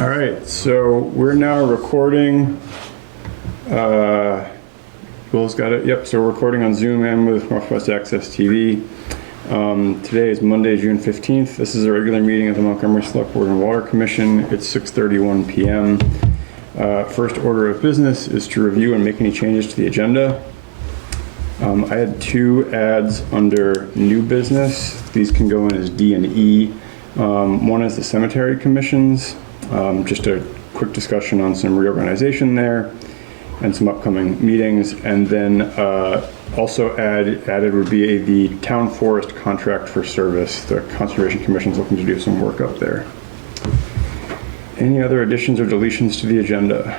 All right, so we're now recording. Will's got it. Yep, so we're recording on Zoom and with Northwest Access TV. Today is Monday, June 15th. This is a regular meeting of the Montgomery Selectboard and Water Commission. It's 6:31 p.m. First order of business is to review and make any changes to the agenda. I had two ads under new business. These can go in as D and E. One is the cemetery commissions. Just a quick discussion on some reorganization there and some upcoming meetings. And then also added would be the town forest contract for service. The Conservation Commission's looking to do some work up there. Any other additions or deletions to the agenda?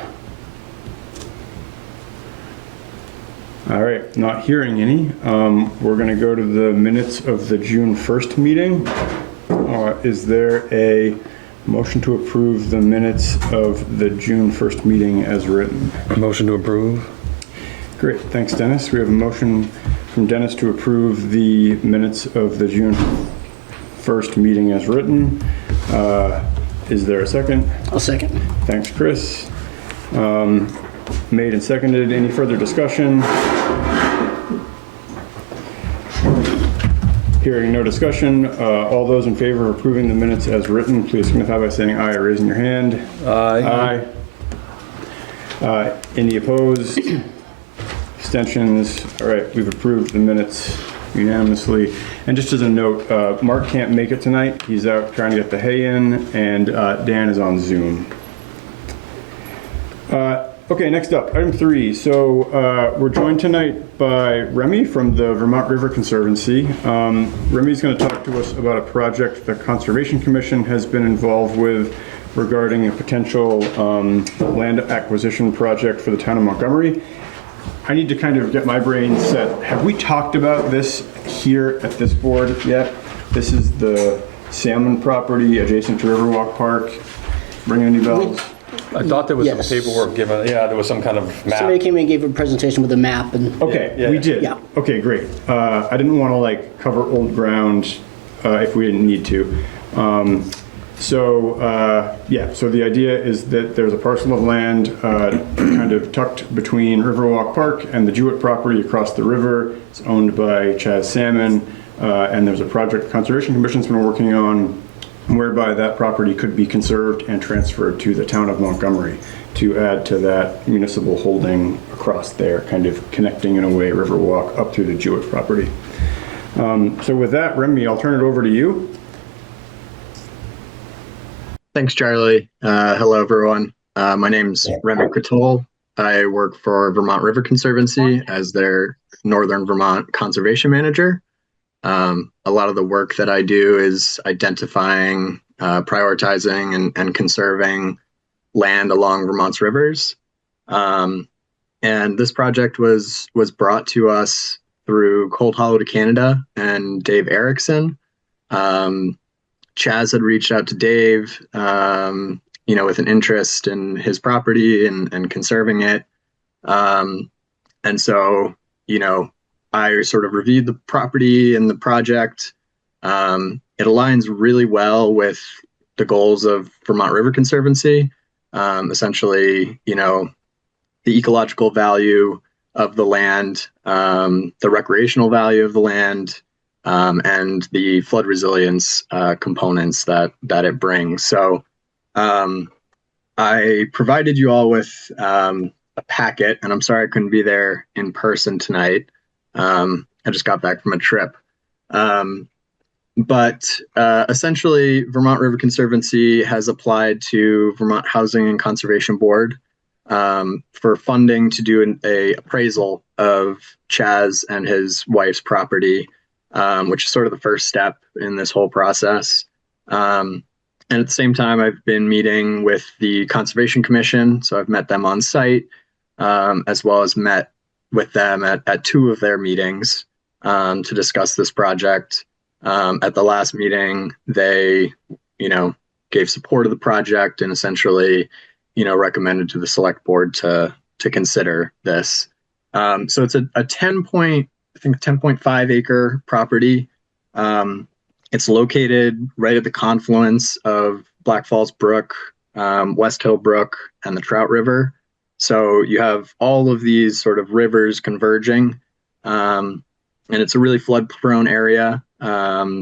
All right, not hearing any. We're going to go to the minutes of the June 1st meeting. Is there a motion to approve the minutes of the June 1st meeting as written? Motion to approve. Great, thanks, Dennis. We have a motion from Dennis to approve the minutes of the June 1st meeting as written. Is there a second? I'll second. Thanks, Chris. Made and seconded. Any further discussion? Hearing no discussion, all those in favor of approving the minutes as written, please signify by saying aye or raising your hand. Aye. Aye. Any opposed? Abstentions? All right, we've approved the minutes unanimously. And just as a note, Mark can't make it tonight. He's out trying to get the hay in, and Dan is on Zoom. Okay, next up, item 3. So we're joined tonight by Remy from the Vermont River Conservancy. Remy's going to talk to us about a project the Conservation Commission has been involved with regarding a potential land acquisition project for the town of Montgomery. I need to kind of get my brain set. Have we talked about this here at this board yet? This is the salmon property adjacent to Riverwalk Park. Ringing any bells? I thought there was Yes. some paperwork given. Yeah, there was some kind of map. Somebody came in and gave a presentation with a map and. Okay, Yeah. we did. Yeah. Okay, great. I didn't want to like cover old ground if we didn't need to. So the idea is that there's a parcel of land kind of tucked between Riverwalk Park and the Jewett property across the river. It's owned by Chaz Salmon, and there's a project the Conservation Commission's been working on whereby that property could be conserved and transferred to the town of Montgomery to add to that municipal holding across there, kind of connecting in a way Riverwalk up through the Jewett property. So with that, Remy, I'll turn it over to you. Thanks, Charlie. Hello, everyone. My name's Remy Kratol. I work for Vermont River Conservancy as their Northern Vermont Conservation Manager. A lot of the work that I do is identifying, prioritizing, and conserving land along Vermont's rivers. And this project was brought to us through Cold Hollow to Canada and Dave Erickson. Chaz had reached out to Dave, with an interest in his property and conserving it. And so, I sort of reviewed the property and the project. It aligns really well with the goals of Vermont River Conservancy. Essentially, the ecological value of the land, the recreational value of the land, and the flood resilience components that it brings. So I provided you all with a packet, and I'm sorry I couldn't be there in person tonight. I just got back from a trip. But essentially, Vermont River Conservancy has applied to Vermont Housing and Conservation Board for funding to do an appraisal of Chaz and his wife's property, which is sort of the first step in this whole process. And at the same time, I've been meeting with the Conservation Commission, so I've met them on site, as well as met with them at two of their meetings to discuss this project. At the last meeting, they, gave support of the project and essentially, recommended to the select board to consider this. So it's a 10.5 acre property. It's located right at the confluence of Black Falls Brook, West Hill Brook, and the Trout River. So you have all of these sort of rivers converging, and it's a really flood-prone area. The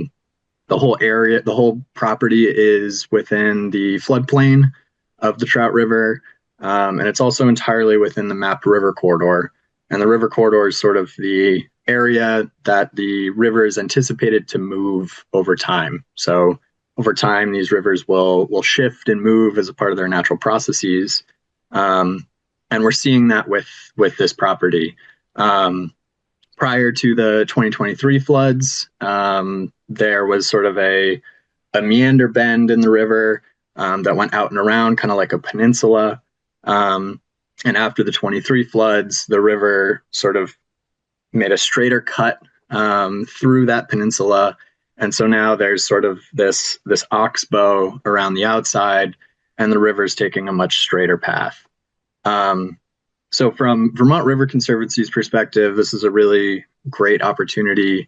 whole property is within the floodplain of the Trout River, and it's also entirely within the mapped river corridor. And the river corridor is sort of the area that the river is anticipated to move over time. So over time, these rivers will shift and move as a part of their natural processes. And we're seeing that with this property. Prior to the 2023 floods, there was sort of a meander bend in the river that went out and around, kind of like a peninsula. And after the 23 floods, the river sort of made a straighter cut through that peninsula. And so now there's sort of this oxbow around the outside, and the river's taking a much straighter path. So from Vermont River Conservancy's perspective, this is a really great opportunity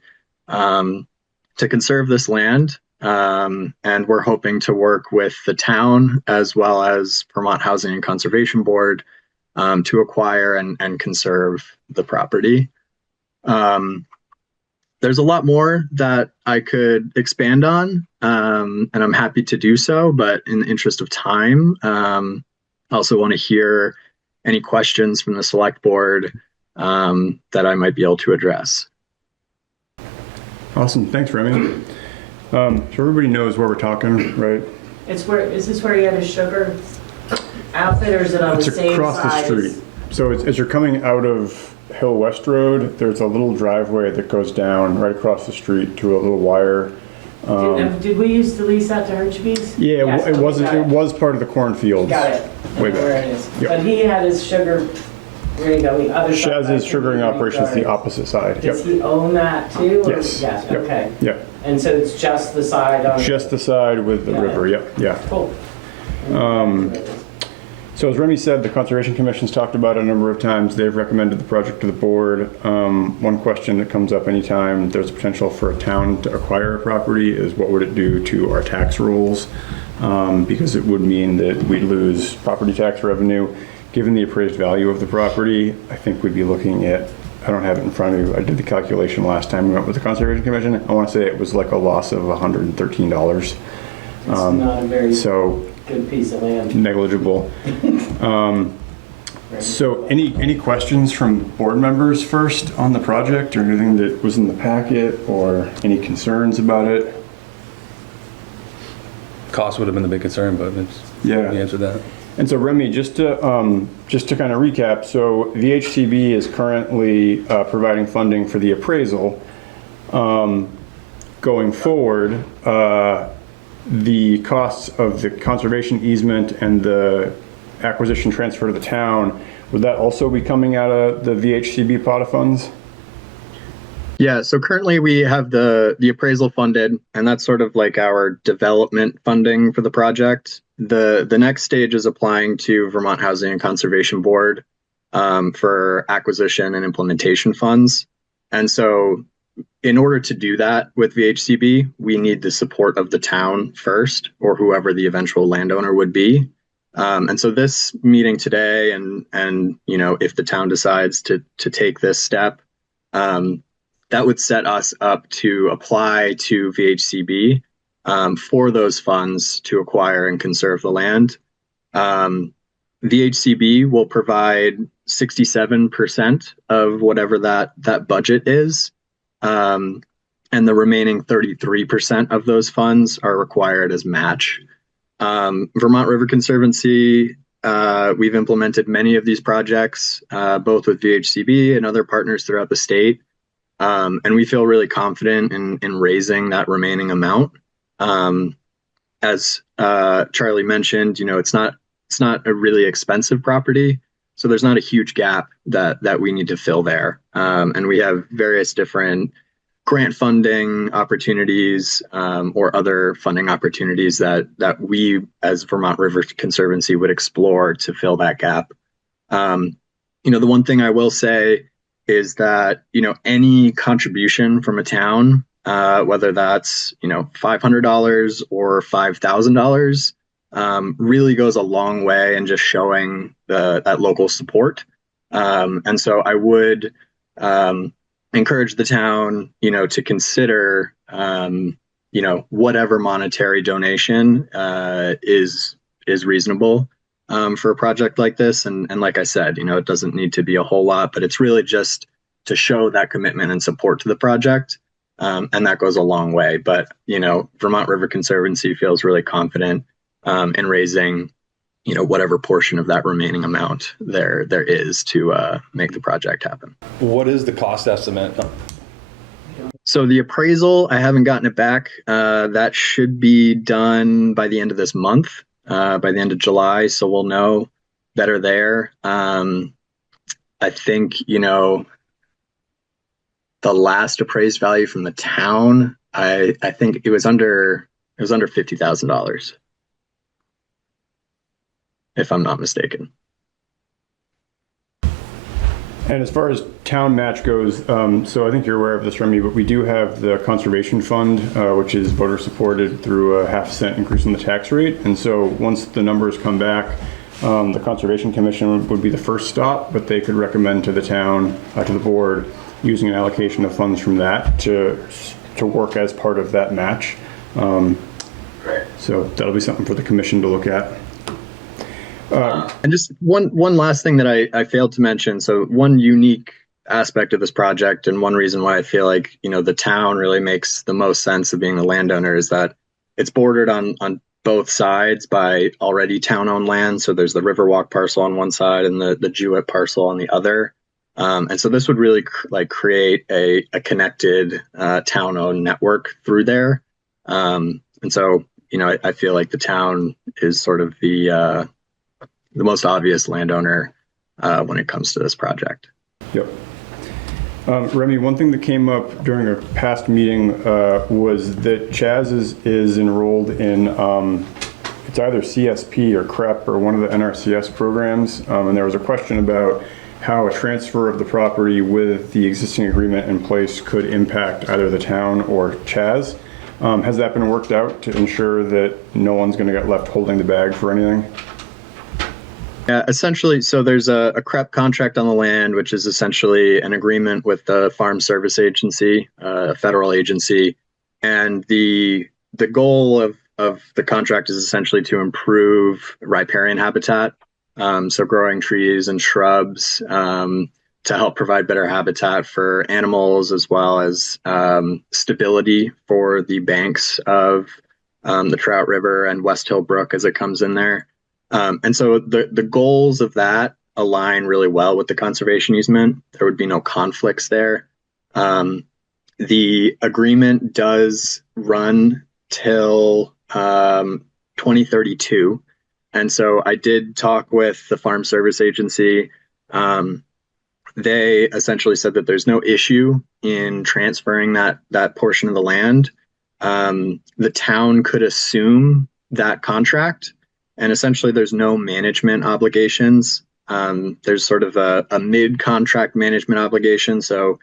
to conserve this land. And we're hoping to work with the town as well as Vermont Housing and Conservation Board to acquire and conserve the property. There's a lot more that I could expand on, and I'm happy to do so, but in the interest of time, I also want to hear any questions from the select board that I might be able to address. Awesome. Thanks, Remy. So everybody knows where we're talking, right? Is this where he had his sugar outfit, or is it on It's the same across the side? street. So as you're coming out of Hill West Road, there's a little driveway that goes down right across the street to a little wire. Did we used to lease out to Hershey's? Yeah, Yes, it okay, wasn't. got It was part of the cornfields. Got it. I Way know back. where it is. Yep. But he had his sugar rig on the other side. Shaz's sugaring operation is the opposite side. Does Yep. he own that too? or- Yes. Yes, Yep. okay. Yep. And so it's just the side on. Just the side with the Got it. river. Yep. Yeah. Cool. So as Remy said, the Conservation Commission's talked about it a number of times. They've recommended the project to the board. One question that comes up anytime there's potential for a town to acquire a property is what would it do to our tax rolls? Because it would mean that we'd lose property tax revenue. Given the appraised value of the property, I think we'd be looking at, I don't have it in front of me, I did the calculation last time we went with the Conservation Commission. I want to say it was like a loss of $113. It's not a very So good piece of land. negligible. So any questions from board members first on the project, or anything that was in the packet, or any concerns about it? Cost would have been the big concern, but you Yeah. answered that. And so Remy, just to kind of recap, so the HCB is currently providing funding for the appraisal. Going forward, the costs of the conservation easement and the acquisition transfer to the town, would that also be coming out of the VHCB pot of funds? Yeah, so currently we have the appraisal funded, and that's sort of like our development funding for the project. The next stage is applying to Vermont Housing and Conservation Board for acquisition and implementation funds. And so in order to do that with VHCB, we need the support of the town first, or whoever the eventual landowner would be. And so this meeting today, and you know, if the town decides to take this step, that would set us up to apply to VHCB for those funds to acquire and conserve the land. VHCB will provide 67% of whatever that budget is. And the remaining 33% of those funds are required as match. Vermont River Conservancy, we've implemented many of these projects, both with VHCB and other partners throughout the state. And we feel really confident in raising that remaining amount. As Charlie mentioned, you know, it's not a really expensive property, so there's not a huge gap that we need to fill there. And we have various different grant funding opportunities or other funding opportunities that we as Vermont River Conservancy would explore to fill that gap. You know, the one thing I will say is that, you know, any contribution from a town, whether that's, you know, $500 or $5,000, really goes a long way in just showing that local support. And so I would encourage the town, to consider, whatever monetary donation is reasonable for a project like this. And like I said, it doesn't need to be a whole lot, but it's really just to show that commitment and support to the project. And that goes a long way. But, Vermont River Conservancy feels really confident in raising, whatever portion of that remaining amount there is to make the project happen. What is the cost estimate? So the appraisal, I haven't gotten it back. That should be done by the end of this month, by the end of July. So we'll know better there. I think, the last appraised value from the town, I think it was under $50,000, if I'm not mistaken. And as far as town match goes, so I think you're aware of this, Remy, but we do have the conservation fund, which is voter supported through a 0.5 cent increase in the tax rate. And so once the numbers come back, the Conservation Commission would be the first stop, but they could recommend to the town, to the board, using an allocation of funds from that to work as part of that match. So that'll be something for the commission to look at. And just one last thing that I failed to mention. So one unique aspect of this project, and one reason why I feel like, the town really makes the most sense of being the landowner, is that it's bordered on both sides by already town-owned land. So there's the Riverwalk parcel on one side and the Jewett parcel on the other. And so this would really create a connected town-owned network through there. And so, I feel like the town is sort of the most obvious landowner when it comes to this project. Yep. Remy, one thing that came up during a past meeting was that Chaz is enrolled in, it's either CSP or CREP or one of the NRCS programs. And there was a question about how a transfer of the property with the existing agreement in place could impact either the town or Chaz. Has that been worked out to ensure that no one's going to get left holding the bag for anything? Yeah, essentially, so there's a CREP contract on the land, which is essentially an agreement with the Farm Service Agency, a federal agency. And the goal of the contract is essentially to improve riparian habitat. So growing trees and shrubs to help provide better habitat for animals, as well as stability for the banks of the Trout River and West Hill Brook as it comes in there. And so the goals of that align really well with the conservation easement. There would be no conflicts there. The agreement does run till 2032. And so I did talk with the Farm Service Agency. They essentially said that there's no issue in transferring that portion of the land. The town could assume that contract, and essentially there's no management obligations. There's sort of a mid-contract management obligation. So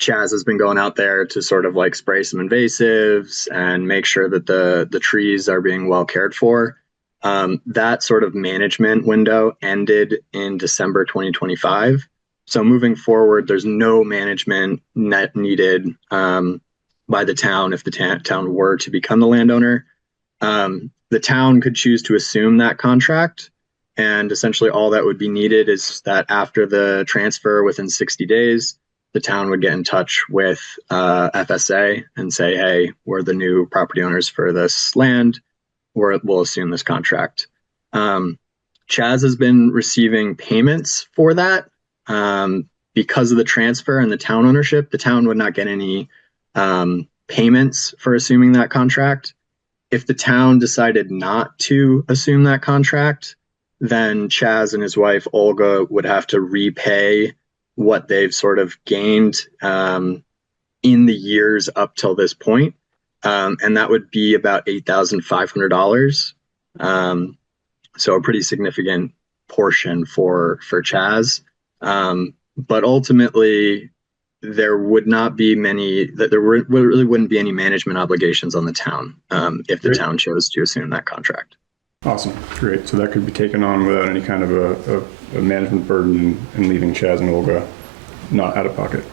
Chaz has been going out there to sort of spray some invasives and make sure that the trees are being well cared for. That sort of management window ended in December 2025. So moving forward, there's no management net needed by the town if the town were to become the landowner. The town could choose to assume that contract. And essentially all that would be needed is that after the transfer, within 60 days, the town would get in touch with FSA and say, hey, we're the new property owners for this land. We'll assume this contract. Chaz has been receiving payments for that because of the transfer and the town ownership. The town would not get any payments for assuming that contract. If the town decided not to assume that contract, then Chaz and his wife, Olga, would have to repay what they've sort of gained in the years up till this point. And that would be about $8,500. So a pretty significant portion for Chaz. But ultimately, there would not be really wouldn't be any management obligations on the town if the Great. town chose to assume that contract. Awesome, great. So that could be taken on without any kind of a management burden and leaving Chaz and Olga not out of pocket.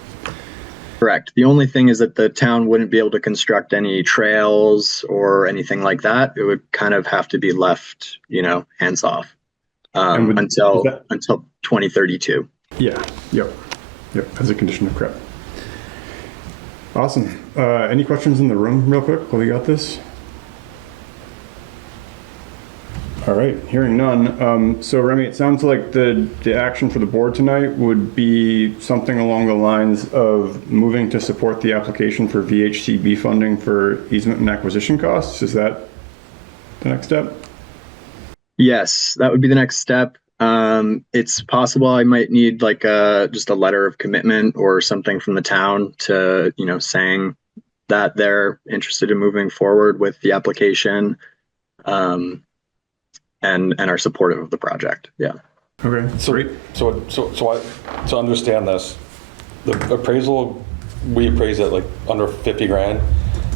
Correct. The only thing is that the town wouldn't be able to construct any trails or anything like that. It would kind of have to be left, hands off until 2032. Yeah, yep, as a condition of CREP. Awesome. Any questions in the room real quick while we got this? All right, hearing none. So Remy, it sounds like the action for the board tonight would be something along the lines of moving to support the application for VHCB funding for easement and acquisition costs. Is that the next step? Yes, that would be the next step. It's possible I might need like just a letter of commitment or something from the town to, saying that they're interested in moving forward with the application. And are supportive of the project. Yeah. Okay. So to understand this, the appraisal, we appraise it like under 50 grand.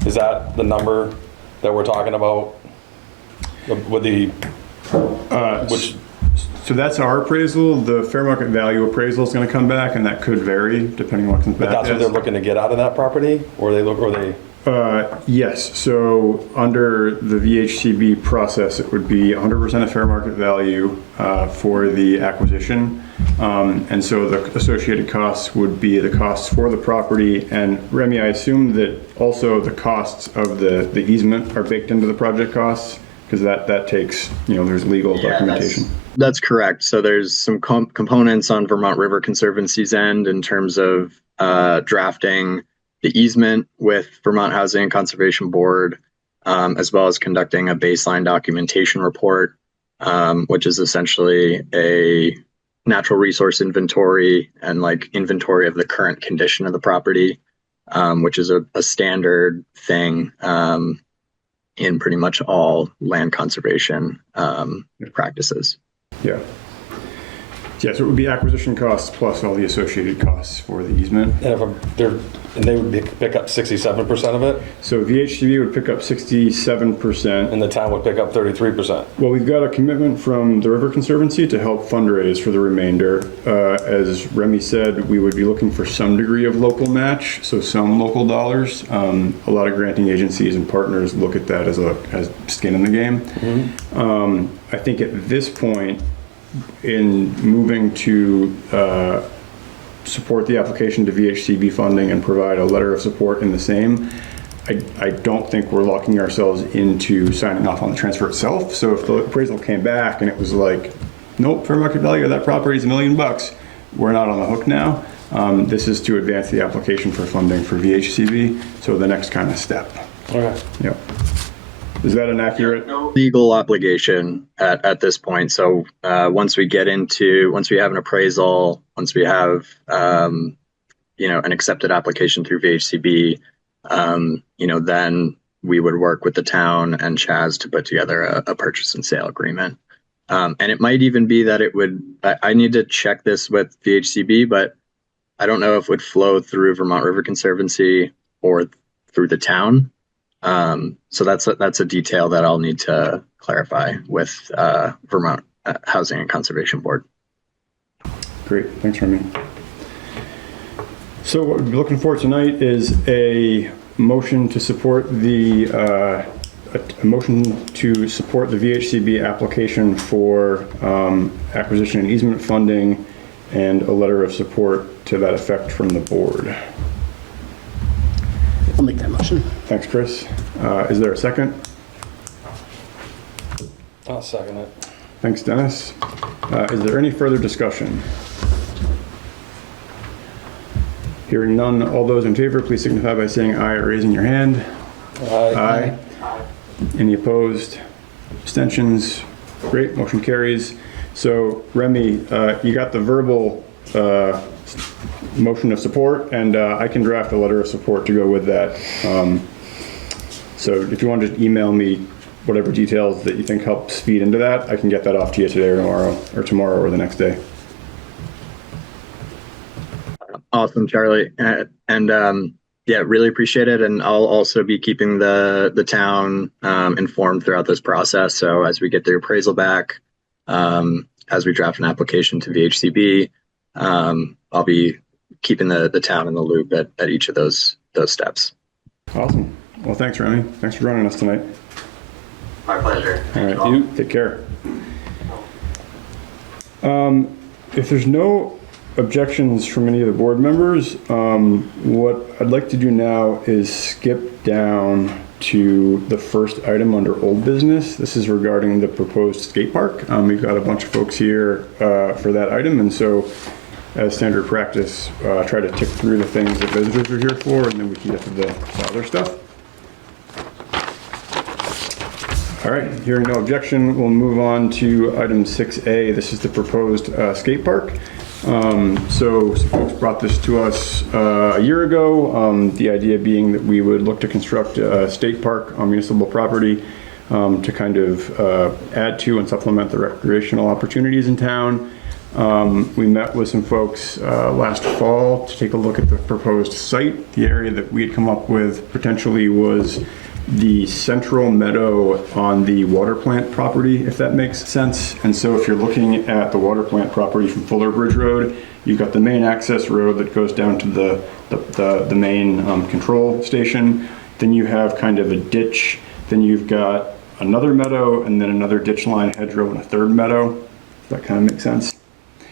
Is that the number that we're talking about with the, So that's our appraisal. The fair market value appraisal is going to come back, and that could vary depending on what comes back. that's what they're looking to get out of that property, or they? Yes. So under the VHCB process, it would be 100% of fair market value for the acquisition. And so the associated costs would be the costs for the property. And Remy, I assume that also the costs of the easement are baked into the project costs, because that takes, there's legal documentation. That's correct. So there's some components on Vermont River Conservancy's end in terms of drafting the easement with Vermont Housing and Conservation Board, as well as conducting a baseline documentation report, which is essentially a natural resource inventory and inventory of the current condition of the property, which is a standard thing in pretty much all land conservation practices. Yeah. Yeah, so it would be acquisition costs plus all the associated costs for the easement. And they would pick up 67% of it, So VHCB would pick up 67%. and the town would pick up 33%. Well, we've got a commitment from the River Conservancy to help fundraise for the remainder. As Remy said, we would be looking for some degree of local match, so some local dollars. A lot of granting agencies and partners look at that as skin in the game. I think at this point, in moving to support the application to VHCB funding and provide a letter of support in the same, I don't think we're locking ourselves into signing off on the transfer itself. So if the appraisal came back and it was like, nope, fair market value of that property is $1 million, we're not on the hook now. This is to advance the application for funding for VHCB. So the next kind of step. Okay. Yep. Is that an accurate? Legal obligation at this point. So once we have an appraisal, once we have an accepted application through VHCB, then we would work with the town and Chaz to put together a purchase and sale agreement. And it might even be that I need to check this with VHCB, but I don't know if it would flow through Vermont River Conservancy or through the town. So that's a detail that I'll need to clarify with Vermont Housing and Conservation Board. Great, thanks, Remy. So what we'll be looking for tonight is a motion to support the VHCB application for acquisition and easement funding, and a letter of support to that effect from the board. I'll make that motion. Thanks, Chris. Is there a second? I'll second it. Thanks, Dennis. Is there any further discussion? Hearing none, all those in favor, please signify by saying aye or raising your hand. Aye. Any opposed? Abstentions? Great, motion carries. So Remy, you got the verbal motion of support, and I can draft a letter of support to go with that. So if you want to just email me whatever details that you think help feed into that, I can get that off to you today or tomorrow or the next day. Awesome, Charlie. Yeah, really appreciate it. And I'll also be keeping the town informed throughout this process. So as we get the appraisal back, as we draft an application to VHCB, I'll be keeping the town in the loop at each of those steps. Awesome. Well, thanks, Remy. Thanks for joining us tonight. My pleasure. All right, you take care. If there's no objections from any of the board members, what I'd like to do now is skip down to the first item under old business. This is regarding the proposed skate park. We've got a bunch of folks here for that item, and so as standard practice, try to tick through the things that visitors are here for, and then we can get to the other stuff. All right, hearing no objection, we'll move on to item 6A. This is the proposed skate park. So some folks brought this to us a year ago, the idea being that we would look to construct a skate park on municipal property to kind of add to and supplement the recreational opportunities in town. We met with some folks last fall to take a look at the proposed site. The area that we had come up with potentially was the central meadow on the water plant property, if that makes sense. And so if you're looking at the water plant property from Fuller Bridge Road, you've got the main access road that goes down to the main control station. Then you have kind of a ditch. Then you've got another meadow, and then another ditch line, hedgerow, and a third meadow. If that kind of makes sense.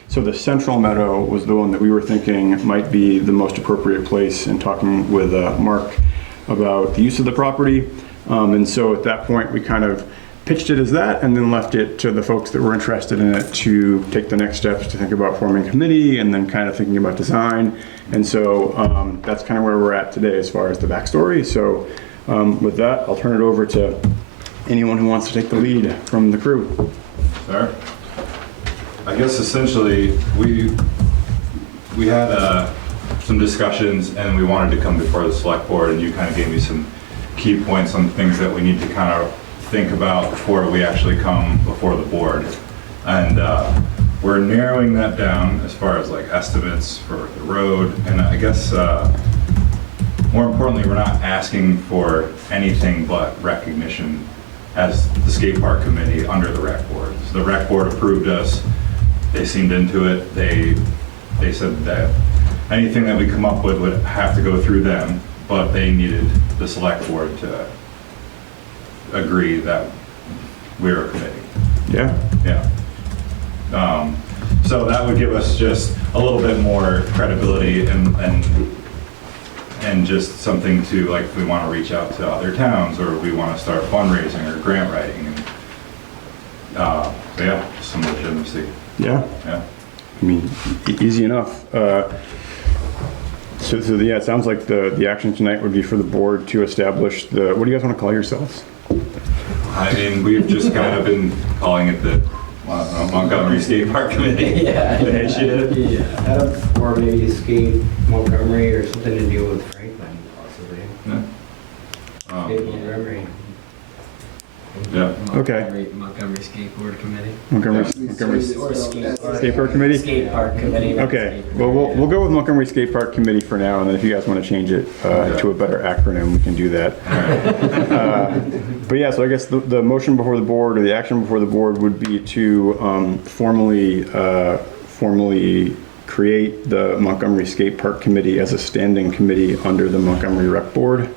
So the central meadow was the one that we were thinking might be the most appropriate place, in talking with Mark about the use of the property. And so at that point, we kind of pitched it as that, and then left it to the folks that were interested in it to take the next steps to think about forming a committee, and then kind of thinking about design. And so that's kind of where we're at today as far as the backstory. So with that, I'll turn it over to anyone who wants to take the lead from the crew. Sure. I guess essentially we had some discussions, and we wanted to come before the select board, and you kind of gave me some key points on things that we need to kind of think about before we actually come before the board. And we're narrowing that down as far as like estimates for the road. And I guess more importantly, we're not asking for anything but recognition as the skate park committee under the rec board. So the rec board approved us. They seemed into it. They said that anything that we come up with would have to go through them, but they needed the select board to agree that we're a committee. Yeah. Yeah. So that would give us just a little bit more credibility and just something to, like, if we want to reach out to other towns, or we want to start fundraising or grant writing. And, so yeah, some legitimacy. Yeah. Yeah. I mean, easy enough. So yeah, it sounds like the action tonight would be for the board to establish the, what do you guys want to call yourselves? I mean, we've just kind of been calling it the Montgomery Skate Park Committee. Yeah. The initiative. Yeah. Or maybe escape Montgomery, or something to do with Franklin, possibly. Yeah. Escape Montgomery. Yeah. Okay. Montgomery Skateboard Committee. Montgomery Or skate park. Skate Park Committee? Skate Park Committee. not Okay, skate well, park. we'll go with Montgomery Skate Park Committee for now, and then if you guys want to change it to a better acronym, we can do that. But yeah, so I guess the motion before the board, or the action before the board, would be to formally create the Montgomery Skate Park Committee as a standing committee under the Montgomery Rec Board.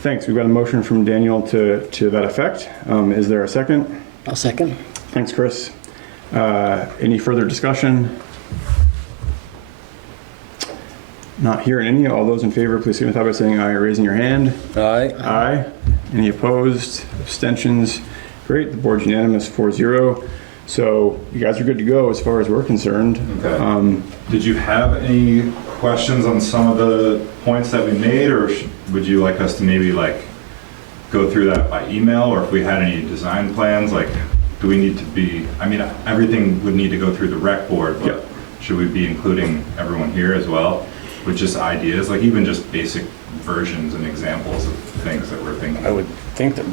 Thanks. We've got a motion from Daniel to that effect. Is there a second? I'll second. Thanks, Chris. Any further discussion? Not hearing any. All those in favor, please signify by saying aye or raising your hand. Aye. Aye. Any opposed? Abstentions? Great. The board's unanimous, 4-0. So you guys are good to go as far as we're concerned. Okay. Did you have any questions on some of the points that we made, or would you like us to maybe like go through that by email, or if we had any design plans, like do we need to be, I mean, everything would need to go through the rec board, but Yep. should we be including everyone here as well with just ideas, like even just basic versions and examples of things that we're thinking. I would think that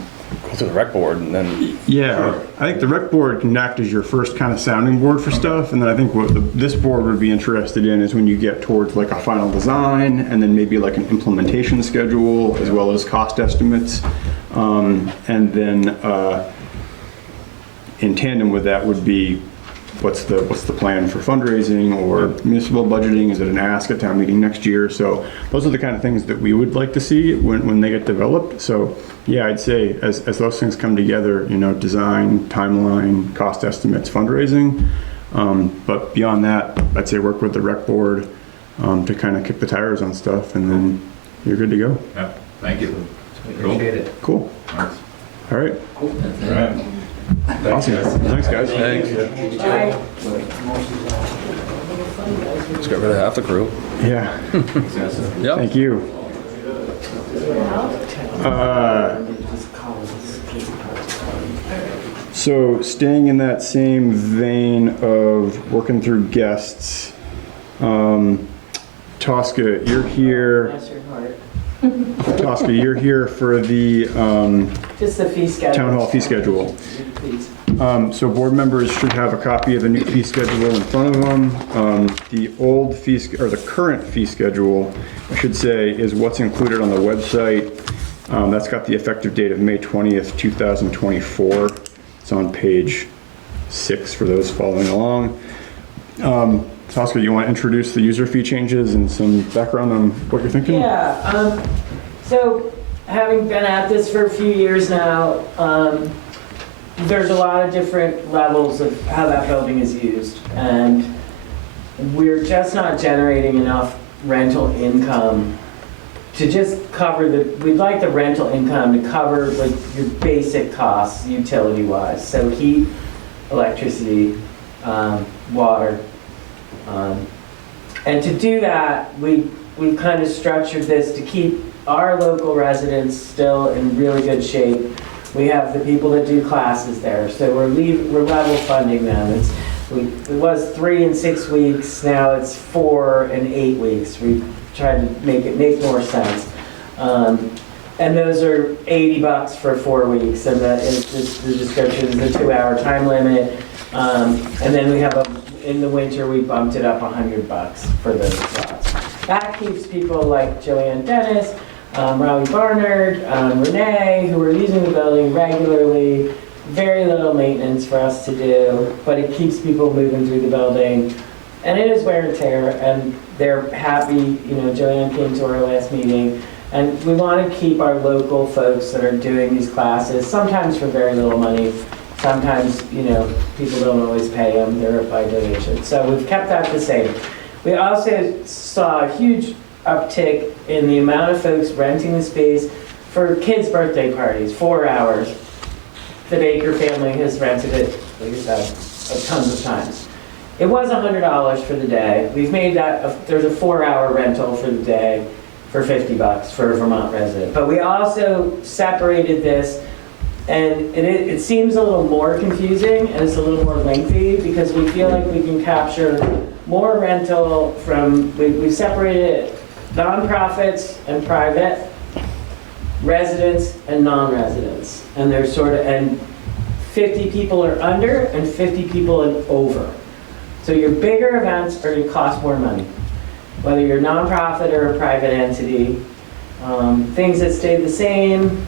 go through the rec board and then, Yeah, I think the rec board can act as your first kind of sounding board for stuff, and then I think what this board would be interested in is when you get towards like a final design, and then maybe like an implementation schedule, as well as cost estimates. And then in tandem with that would be, what's the plan for fundraising or municipal budgeting? Is it an ask at town meeting next year? So those are the kind of things that we would like to see when they get developed. So yeah, I'd say as those things come together, you know, design, timeline, cost estimates, fundraising. But beyond that, I'd say work with the rec board to kind of kick the tires on stuff, and then you're good to go. Yeah, thank you. Appreciate it. Cool. Thanks. All right. All right. Awesome. Thanks, guys. thanks. Bye. Let's get rid of half the crew. Yeah. Yep. Thank you. So staying in that same vein of working through guests, Tosca, you're here. Bless your heart. Tosca, you're here for the Just the fee schedule. town hall fee schedule. Please. So board members should have a copy of the new fee schedule in front of them. The old fee, or the current fee schedule, I should say, is what's included on the website. That's got the effective date of May 20th, 2024. It's on page 6 for those following along. Tosca, you want to introduce the user fee changes and some background on what you're thinking? Yeah, so having been at this for a few years now, there's a lot of different levels of how that building is used. And we're just not generating enough rental income to just cover we'd like the rental income to cover like your basic costs utility-wise. So heat, electricity, water. And to do that, we've kind of structured this to keep our local residents still in really good shape. We have the people that do classes there, so we're level funding them. It was 3 and 6 weeks, now it's 4 and 8 weeks. We've tried to make it make more sense. And those are $80 for 4 weeks, and that is just the description is the 2-hour time limit. And then we have in the winter, we bumped it up $100 for those slots. That keeps people like Joanne Dennis, Robbie Barnard, Renee, who are using the building regularly. Very little maintenance for us to do, but it keeps people moving through the building. And it is wear and tear, and they're happy. You know, Joanne came to our last meeting, and we want to keep our local folks that are doing these classes, sometimes for very little money. Sometimes, you know, people don't always pay them, they're by donation. So we've kept that the same. We also saw a huge uptick in the amount of folks renting the space for kids' birthday parties, 4 hours. The Baker family has rented it, like I said, tons of times. It was $100 for the day. We've made that, there's a 4-hour rental for the day for $50 for a Vermont resident. But we also separated this, and it seems a little more confusing and it's a little more lengthy because we feel like we can capture more rental from, we've separated it, nonprofits and private, residents and non-residents. And there's sort of, and 50 people are under and 50 people and over. So your bigger events are going to cost more money, whether you're a nonprofit or a private entity. Things that stay the same,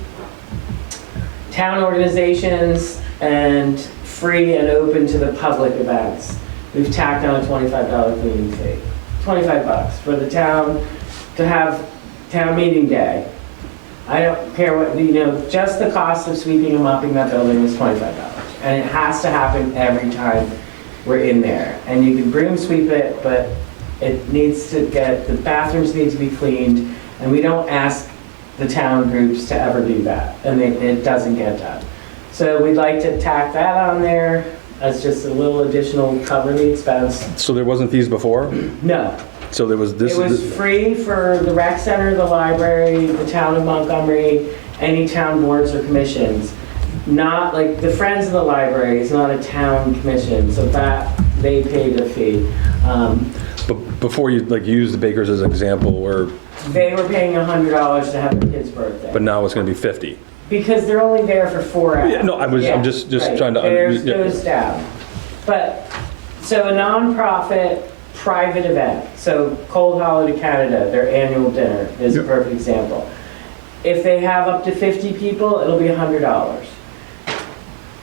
town organizations and free and open to the public events. We've tacked on a $25 cleaning fee. $25 for the town to have town meeting day. I don't care what, you know, just the cost of sweeping and mopping that building is $25. And it has to happen every time we're in there. And you can broom sweep it, but it needs to the bathrooms need to be cleaned, and we don't ask the town groups to ever do that, and it doesn't get done. So we'd like to tack that on there as just a little additional cover the expense. So there wasn't fees before? No. So there was this? It was free for the rec center, the library, the town of Montgomery, any town boards or commissions. Not like the Friends of the Library is not a town commission, so that they paid a fee. But before you like use the bakers as an example, or, They were paying $100 to have their kid's birthday. but now it's gonna be 50. Because they're only there for 4 hours. Yeah, no, I'm just right. trying to. Theirs yeah. goes down. But, so a nonprofit, private event, so Cold Hollow to Canada, their annual dinner is a Yep. perfect example. If they have up to 50 people, it'll be $100.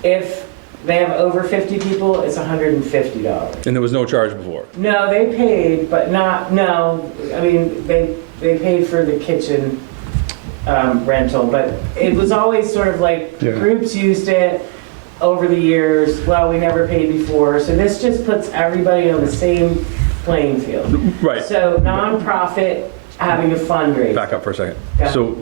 If they have over 50 people, it's $150. And there was no charge before. No, they paid, but not, no, I mean, they paid for the kitchen rental, but it was always sort of like, Yeah. groups used it over the years, well, we never paid before, so this just puts everybody on the same playing field. Right. So nonprofit having a fundraiser. Back up for a second. Go ahead. So,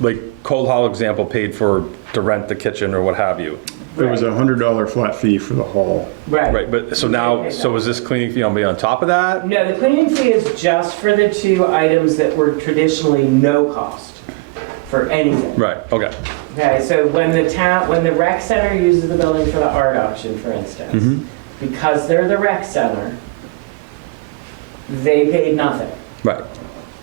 like, Cold Hollow example paid for to rent the kitchen or what have you. It was a $100 flat fee for the hall. Right, but so now, so is this cleaning fee gonna be on top of that? No, the cleaning fee is just for the 2 items that were traditionally no cost for anything. Right, okay. Okay, so when the rec center uses the building for the art auction, for instance, because they're the rec center, they paid nothing Right.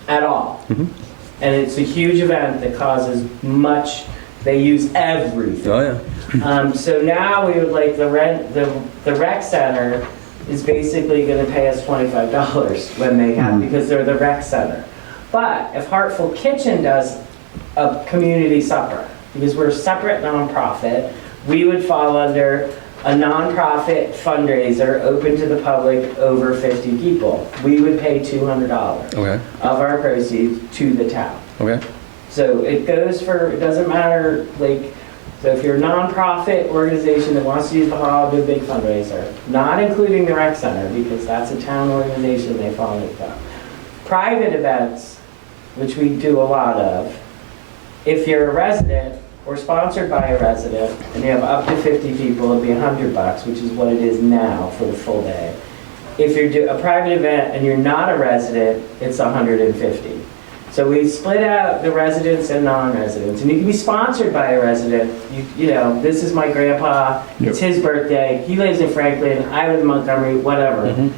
at all. And it's a huge event that causes much, they use everything. Oh, yeah. So now we would like the rec center is basically gonna pay us $25 when they have, because they're the rec center. But if Heartful Kitchen does a community supper, because we're a separate nonprofit, we would fall under a nonprofit fundraiser open to the public over 50 people. We would pay $200 Okay, of our proceeds to the town. okay. So it goes for, it doesn't matter, like, so if you're a nonprofit organization that wants to use the hall, do a big fundraiser, not including the rec center, because that's a town organization, they fall into that. Private events, which we do a lot of, if you're a resident or sponsored by a resident and you have up to 50 people, it'd be $100, which is what it is now for the full day. If you're doing a private event and you're not a resident, it's $150. So we split out the residents and non-residents, and you can be sponsored by a resident. You know, this is my grandpa, it's his birthday, he lives in Franklin, I live in Montgomery, whatever,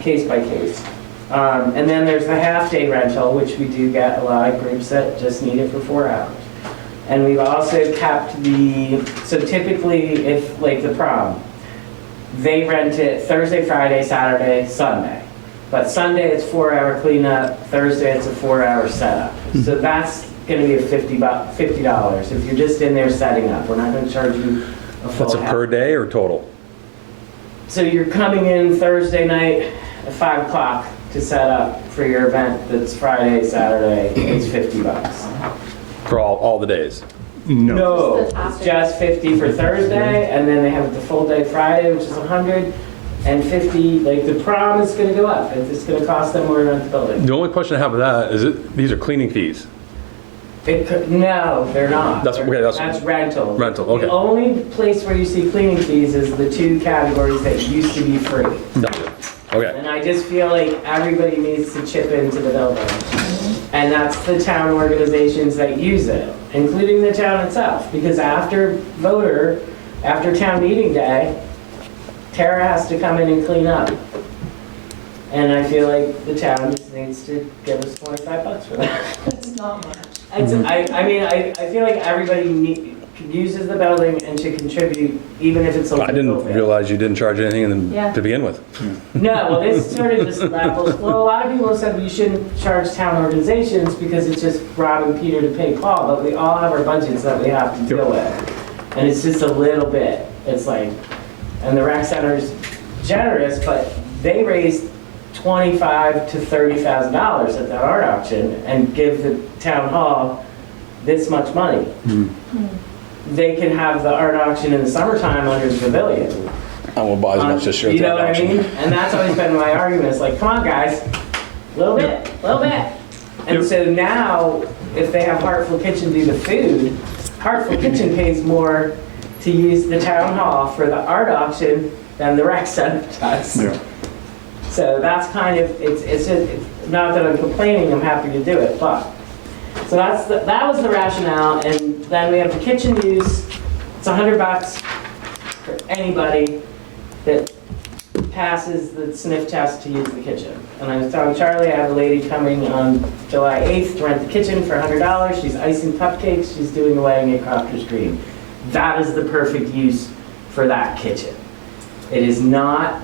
case by case. And then there's the half-day rental, which we do get a lot of groups that just need it for 4 hours. And we've also kept so typically if, like the prom, they rent it Thursday, Friday, Saturday, Sunday. But Sunday it's 4-hour cleanup, Thursday it's a 4-hour setup. So that's gonna be a $50 if you're just in there setting up. We're not gonna charge you a full That's a per day or total? So you're coming in Thursday night at 5 o'clock to set up for your event that's Friday, Saturday, it's $50. For all the days? No, Just the half it's day. just 50 for Thursday, and then they have the full day Friday, which is 150. Like the prom is gonna go up, it's gonna cost them more to rent the building. The only question I have with that is these are cleaning fees. No, they're not. That's- okay, that's- rental. Rental, okay. The only place where you see cleaning fees is the 2 categories that used to be free. Okay, And I just feel like everybody needs to chip into the building. And that's the town organizations that use it, including the town itself. Because after town meeting day, Tara has to come in and clean up. And I feel like the town just needs to give us $25 for that. It's not much. I feel like everybody uses the building and should contribute, even if it's a I little didn't bit. realize you didn't charge anything Yeah. to begin with. No, well, this sort of just levels, well, a lot of people have said you shouldn't charge town organizations because it's just robbing Peter to pay Paul, but we all have our budgets that we have to deal with. And it's just a little bit, it's like, and the rec center's generous, but they raised $25,000 to $30,000 at that art auction and give the town hall this much money. They can have the art auction in the summertime under the pavilion. I will buy as much this year. You know what I mean? And that's always been my argument. It's like, come on, guys, little bit. And so now, if they have Heartful Kitchen do the food, Heartful Kitchen pays more to use the town hall for the art auction than the rec center does. Yeah. So that's kind of, it's not that I'm complaining, I'm happy to do it, but. So that was the rationale, and then we have the kitchen use, it's $100 for anybody that passes the sniff test to use the kitchen. And I was telling Charlie, I have a lady coming on July 8th to rent the kitchen for $100. She's icing cupcakes, she's doing a wedding at Crofter's Green. That is the perfect use for that kitchen. It is not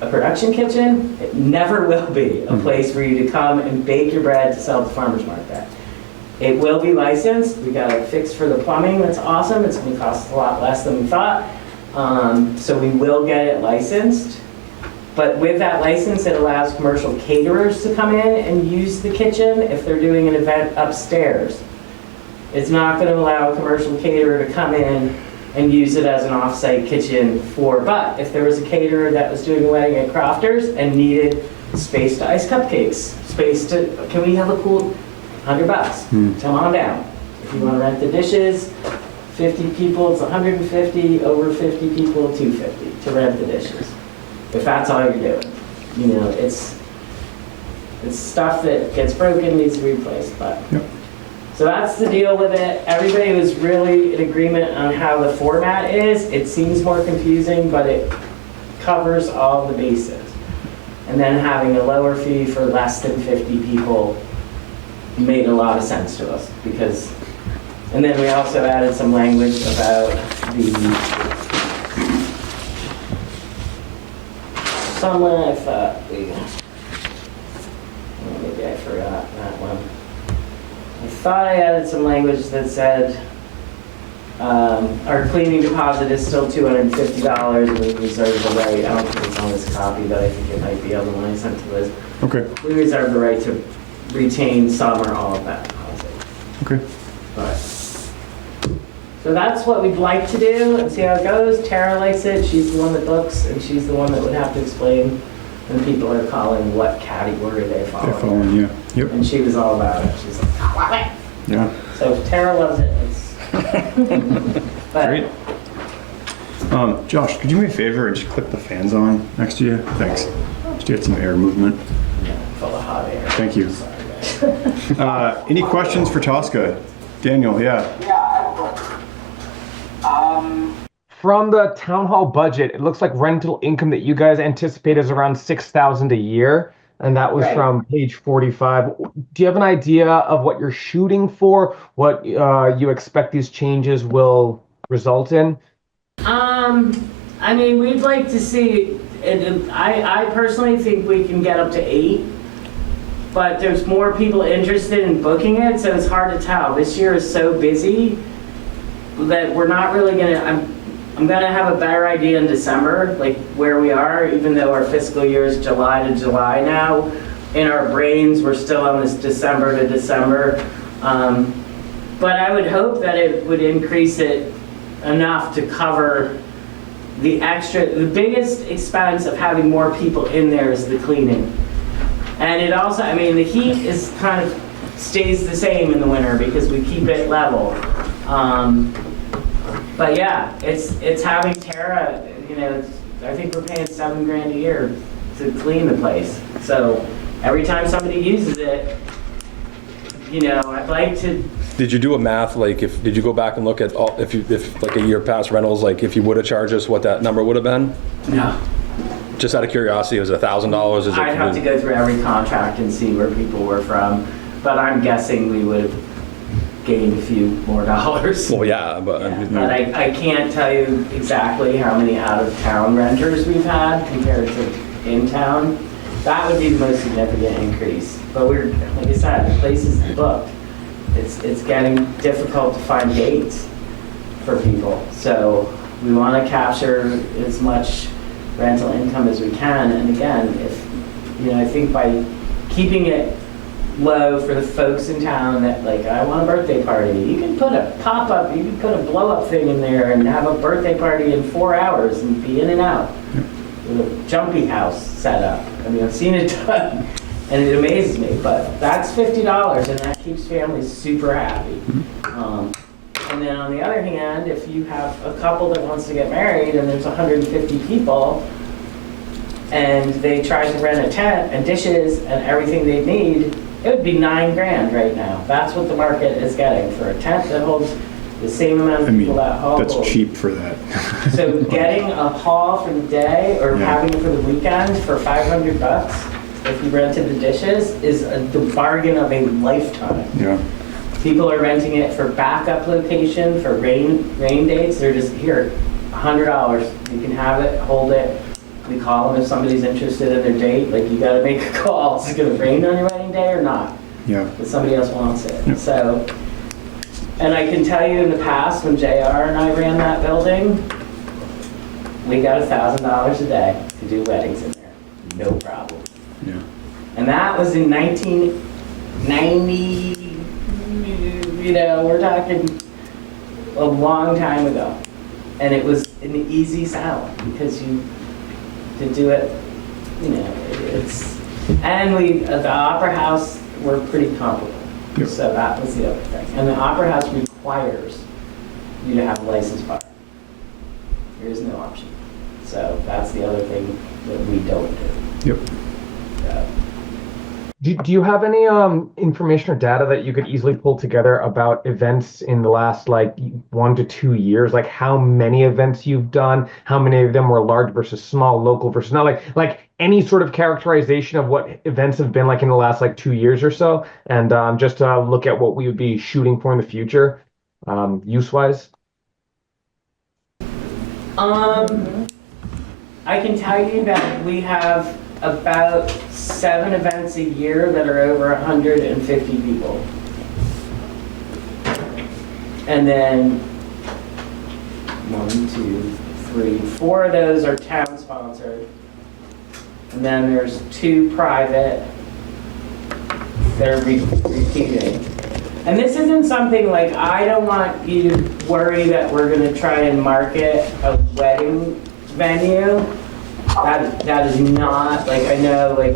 a production kitchen. It never will be a place for you to come and bake your bread to sell at the farmer's market. It will be licensed. We got it fixed for the plumbing. That's awesome. It's going to cost a lot less than we thought. So we will get it licensed. But with that license, it allows commercial caterers to come in and use the kitchen if they're doing an event upstairs. It's not going to allow a commercial caterer to come in and use it as an off-site kitchen but if there was a caterer that was doing a wedding at Crofter's and needed space to ice cupcakes, can we have a cool $100? Come on down. If you want to rent the dishes, 50 people, it's 150, over 50 people, 250 to rent the dishes. If that's all you're doing. You know, it's stuff that gets broken, needs to be replaced, but. Yep. So that's the deal with it. Everybody was really in agreement on how the format is. It seems more confusing, but it covers all the bases. And then having a lower fee for less than 50 people made a lot of sense to us because, and then we also added some language about somewhere I thought maybe I forgot that one. I thought I added some language that said our cleaning deposit is still $250. We reserve the right. I don't think it's on this copy, but I think it might be on the one I sent to Liz. Okay. We reserve the right to retain some or all of that deposit. Okay. But, so that's what we'd like to do and see how it goes. Tara likes it. She's the one that books, and she's the one that would have to explain when people are calling what category they fall They're following, yeah. Yep. And she was all about it. She's like, I love it. Yeah. So if Tara loves it, it's. But, Great. Josh, could you do me a favor and just click the fans on next to you? Thanks. Just to get some air movement. Yeah, full of hot air. Thank you. Sorry, guys. Any questions for Tosca? Daniel, yeah. From the town hall budget, it looks like rental income that you guys anticipate is around $6,000 a year, and that was Right. from page 45. Do you have an idea of what you're shooting for? What you expect these changes will result in? I mean, we'd like to see, I personally think we can get up to 8, but there's more people interested in booking it, so it's hard to tell. This year is so busy that we're not really gonna, I'm gonna have a better idea in December, like where we are, even though our fiscal year is July to July now. In our brains, we're still on this December to December. But I would hope that it would increase it enough to cover the biggest expense of having more people in there is the cleaning. And it also, I mean, the heat is kind of stays the same in the winter because we keep it level. But yeah, it's having Tara, you know, I think we're paying $7,000 a year to clean the place. So every time somebody uses it, you know, I'd like to. Did you do a math, like did you go back and look at all, if like a year past rentals, like if you would have charged us, what that number would have been? No. Just out of curiosity, was it $1,000? Is it? I'd have to go through every contract and see where people were from, but I'm guessing we would have gained a few more dollars. Well, yeah, but. Yeah, but I can't tell you exactly how many out-of-town renters we've had compared to in-town. That would be the most significant increase. But we're, like I said, the place is booked. It's getting difficult to find dates for people. So we want to capture as much rental income as we can. And again, if, you know, I think by keeping it low for the folks in town that like, I want a birthday party, you can put a pop-up, you can put a blow-up thing in there and have a birthday party in 4 hours and be in and out. With a jumpy house set up. I mean, I've seen it done and it amazes me, but that's $50 and that keeps families super happy. And then on the other hand, if you have a couple that wants to get married and there's 150 people and they try to rent a tent and dishes and everything they need, it would be $9,000 right now. That's what the market is getting for a tent that holds the same amount I of mean, people that hall that's holds. cheap for that. So getting a hall for the day or Yeah. having it for the weekend for $500 if you rented the dishes is the bargain of a lifetime. Yeah, People are renting it for backup location, for rain dates. They're just, here, $100. You can have it, hold it. We call them if somebody's interested in their date. Like, you gotta make a call. Is it gonna rain on your wedding day or not? yeah, But somebody else wants it. Yep. So, and I can tell you in the past, when JR and I ran that building, we got $1,000 a day to do weddings in there. No problem. yeah. And that was in 1990, we're talking a long time ago. And it was an easy sell because you to do it, it's, and the Opera House were pretty comparable. Yep. So that was the other thing. And the Opera House requires you to have a licensed bar. There is no option. So that's the other thing that we don't do. Yep. So, Do you have any information or data that you could easily pull together about events in the last like 1 to 2 years? Like how many events you've done, how many of them were large versus small, local versus not, like any sort of characterization of what events have been like in the last like 2 years or so, and just to look at what we would be shooting for in the future, use-wise. I can tell you that we have about 7 events a year that are over 150 people. And then 1, 2, 3, 4 of those are town sponsored. And then there's 2 private that are repeating. And this isn't something like, I don't want you to worry that we're gonna try and market a wedding venue. That is not, like, I know, like,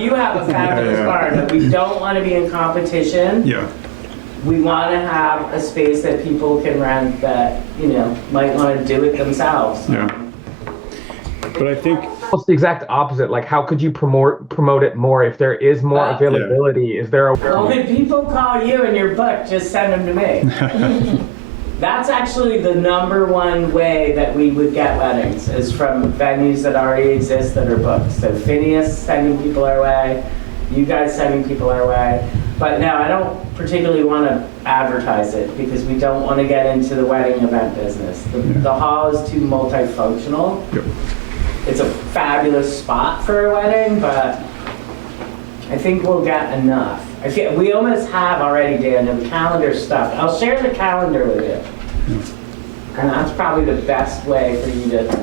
you have a fabulous Yeah. barn, but we don't want to be in competition. Yeah, We want to have a space that people can rent that, might want to do it themselves. yeah. But I think, Almost the exact opposite. Like how could you promote it more if there is more Well, availability? Is there a Well, when people call you and your book, just send them to me. That's actually the #1 way that we would get weddings, is from venues that already exist that are booked. So Phineas sending people our way, you guys sending people our way. But no, I don't particularly want to advertise it because we don't want to get into the wedding event business. The hall is too multifunctional. yep. It's a fabulous spot for a wedding, but I think we'll get enough. We almost have already, Dan, the calendar stuff. I'll share the calendar with you. And that's probably the best way for you to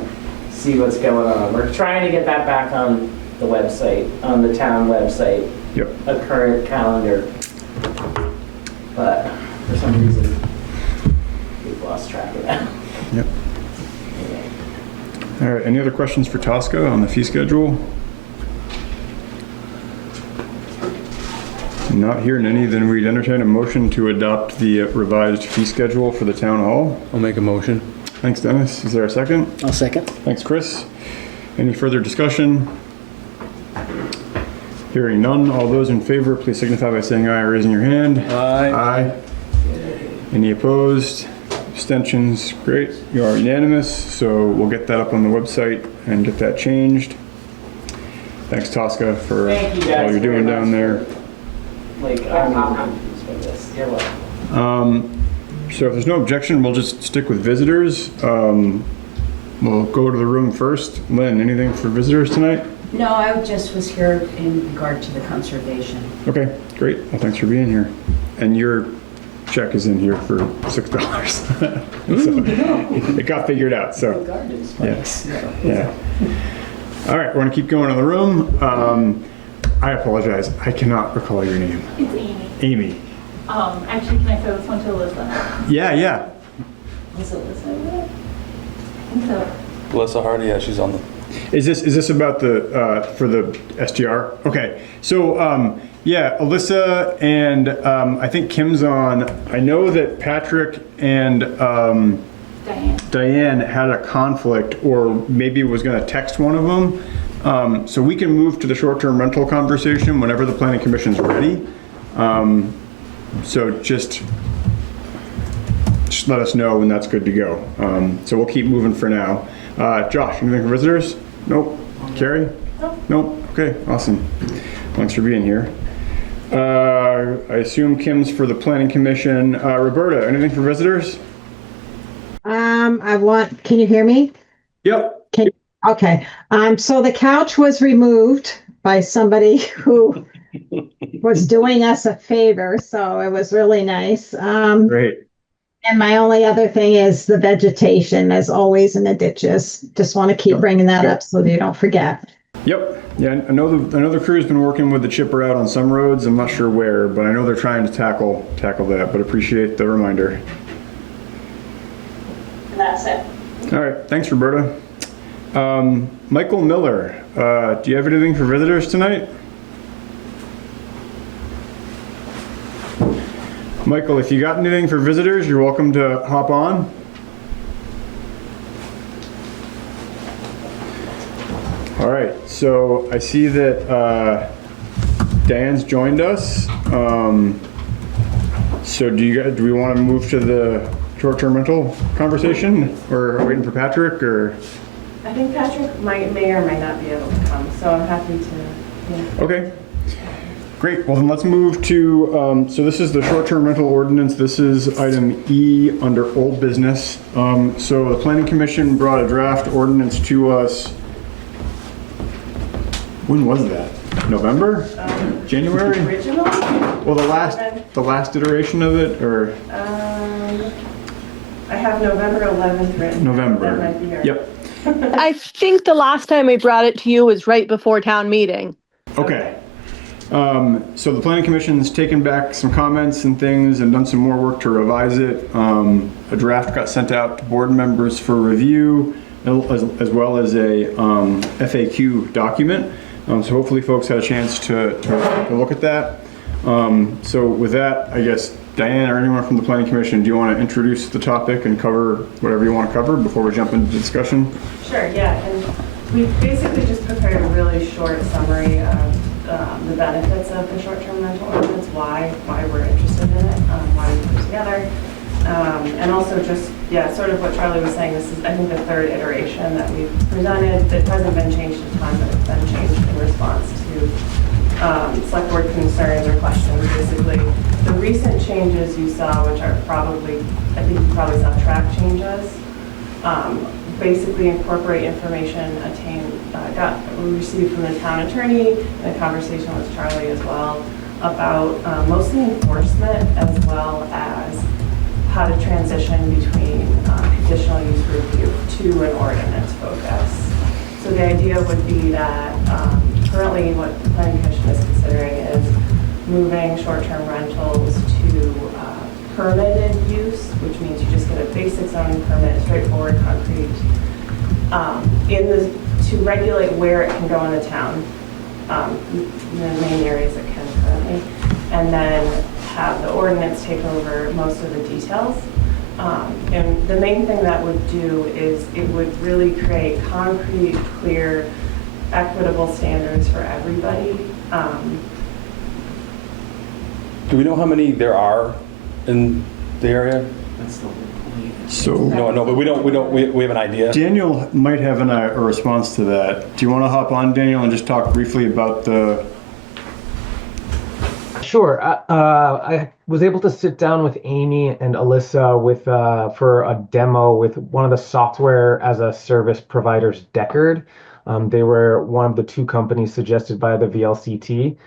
see what's going on. We're trying to get that back on the website, on the town website, Yep. a current calendar. But for some reason, we've lost track of that. Yep. All right, any other questions for Tosca on the fee schedule? Not hearing any, then we'd entertain a motion to adopt the revised fee schedule for the town hall. I'll make a motion. Thanks, Dennis. Is there a second? I'll second. Thanks, Chris. Any further discussion? Hearing none, all those in favor, please signify by saying aye or raising your hand. Aye. Aye. Any opposed? Abstentions? Great, you are unanimous, so we'll get that up on the website and get that changed. Thanks, Tosca, for Thank you guys all you're very doing down much. there. Like, I'm confused by this. You're welcome. So if there's no objection, we'll just stick with visitors. We'll go to the room first. Lynn, anything for visitors tonight? No, I just was here in regard to the conservation. Okay, great. Well, thanks for being here. And your check is in here for $6. So it got figured out, so. Gardens. Yes. Yeah. All right, we're gonna keep going on the room. I apologize. I cannot recall your name. It's Amy. Amy. Actually, can I throw this one to Elizabeth? Yeah. Is it Elizabeth? I think so. Melissa Hardy, yeah, she's on the. Is this about the for the SGR? Okay. So yeah, Alyssa and I think Kim's on. I know that Patrick and Diane had a conflict, or maybe was going to text one of them. So we can move to the short-term rental conversation whenever the planning commission's ready. So just just let us know when that's good to go. So we'll keep moving for now. Josh, anything for visitors? Nope. Carrie? Nope. Okay, awesome. Thanks for being here. I assume Kim's for the Planning Commission. Roberta, anything for visitors? Can you hear me? Yep. Okay. So the couch was removed by somebody who was doing us a favor, so it was really nice. Great. And my only other thing is the vegetation, as always, in the ditches. Just want to keep bringing that up so you don't forget. Yep. Yeah, I know the crew's been working with the chipper out on some roads. I'm not sure where, but I know they're trying to tackle that, but appreciate the reminder. And that's it. All right. Thanks, Roberta. Michael Miller, do you have anything for visitors tonight? Michael, if you got anything for visitors, you're welcome to hop on. All right, so I see that Diane's joined us. So do we want to move to the short-term rental conversation, or are we waiting for Patrick, or? I think Patrick may or might not be able to come, so I'm happy to, yeah. Okay. Great. Well, then let's move to, so this is the short-term rental ordinance. This is item E under old business. So the Planning Commission brought a draft ordinance to us. When was that? November? January? Original? Well, the last iteration of it, or? I have November 11th written. November. That might be right. Yep. I think the last time we brought it to you was right before town meeting. Okay. So the Planning Commission's taken back some comments and things and done some more work to revise it. A draft got sent out to board members for review, as well as a FAQ document. So hopefully folks had a chance to look at that. So with that, I guess, Diane or anyone from the Planning Commission, do you want to introduce the topic and cover whatever you want to cover before we jump into discussion? Sure, yeah, and we basically just prepared a really short summary of the benefits of the short-term rental ordinance, why we're interested in it, why we put it together, and also just, yeah, sort of what Charlie was saying, this is, I think, the third iteration that we've presented. It hasn't been changed a ton, but it's been changed in response to select board concerns or questions. Basically, the recent changes you saw, which are probably, I think you probably saw track changes, basically incorporate information we received from the town attorney and a conversation with Charlie as well about mostly enforcement, as well as how to transition between conditional use review to an ordinance focus. So the idea would be that currently what the Planning Commission is considering is moving short-term rentals to permitted use, which means you just get a basic zoning permit, straightforward, concrete, to regulate where it can go in the town, in the main areas it can currently, and then have the ordinance take over most of the details. And the main thing that would do is it would really create concrete, clear, equitable standards for everybody. Do we know how many there are in the area? That's the whole point. So No, but we have an idea. Daniel might have a response to that. Do you want to hop on, Daniel, and just talk briefly about the? Sure. I was able to sit down with Amy and Alyssa for a demo with one of the software as a service providers, Deckard. They were one of the two companies suggested by the VLCT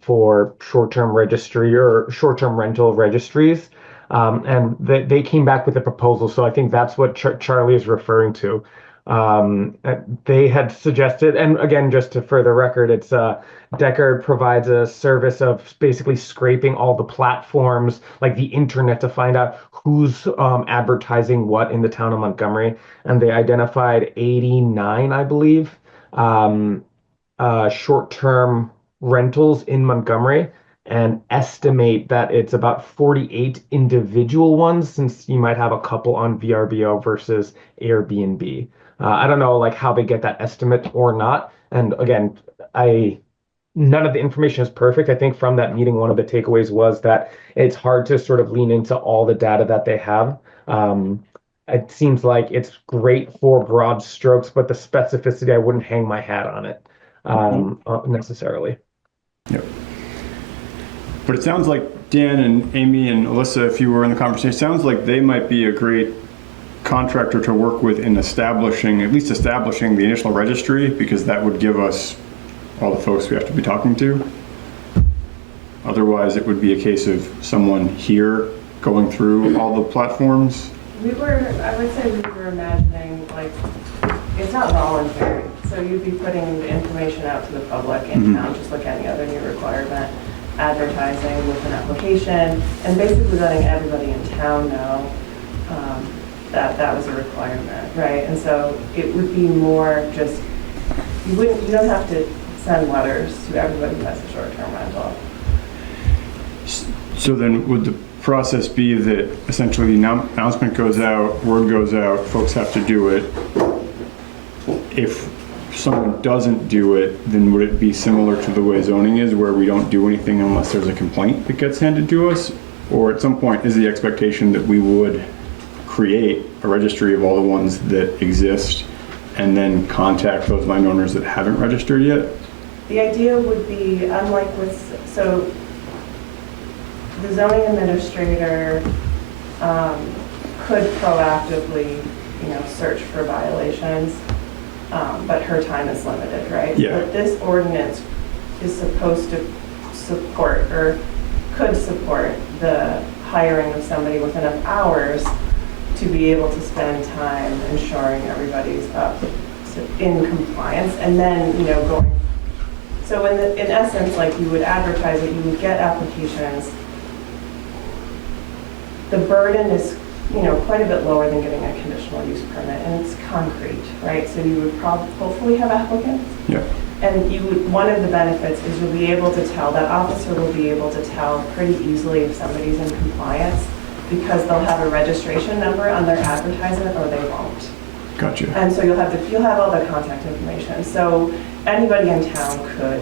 for short-term registry or short-term rental registries. And they came back with a proposal. So I think that's what Charlie is referring to. They had suggested, and again, just to further record, it's Deckard provides a service of basically scraping all the platforms, like the internet, to find out who's advertising what in the town of Montgomery. And they identified 89, I believe, short-term rentals in Montgomery, and estimate that it's about 48 individual ones, since you might have a couple on VRBO versus Airbnb. I don't know like how they get that estimate or not. And again, none of the information is perfect. I think from that meeting, one of the takeaways was that it's hard to sort of lean into all the data that they have. It seems like it's great for broad strokes, but the specificity, I wouldn't hang my hat on it necessarily. Yep. But it sounds like Dan and Amy and Alyssa, if you were in the conversation, it sounds like they might be a great contractor to work with in establishing, at least establishing the initial registry, because that would give us all the folks we have to be talking to. Otherwise, it would be a case of someone here going through all the platforms. I would say we were imagining, like, it's not voluntary, so you'd be putting the information out to the public in town, just like any other new requirement, advertising with an application, and basically letting everybody in town know that that was a requirement, right? And so it would be more just, you don't have to send letters to everybody who has a short-term rental. So then would the process be that essentially the announcement goes out, word goes out, folks have to do it. If someone doesn't do it, then would it be similar to the way zoning is, where we don't do anything unless there's a complaint that gets handed to us? Or at some point is the expectation that we would create a registry of all the ones that exist and then contact those landowners that haven't registered yet? The idea would be, unlike with, so the zoning administrator could proactively, search for violations, but her time is limited, right? Yeah. But this ordinance is supposed to support, or could support, the hiring of somebody with enough hours to be able to spend time ensuring everybody's up in compliance, and then, going. So in essence, like, you would advertise it, you would get applications. The burden is, quite a bit lower than getting a conditional use permit, and it's concrete, right? So you would hopefully have applicants. Yeah. And one of the benefits is you'll be able to tell, that officer will be able to tell pretty easily if somebody's in compliance, because they'll have a registration number on their advertisement or they won't. Gotcha. And so you'll have all their contact information. So anybody in town could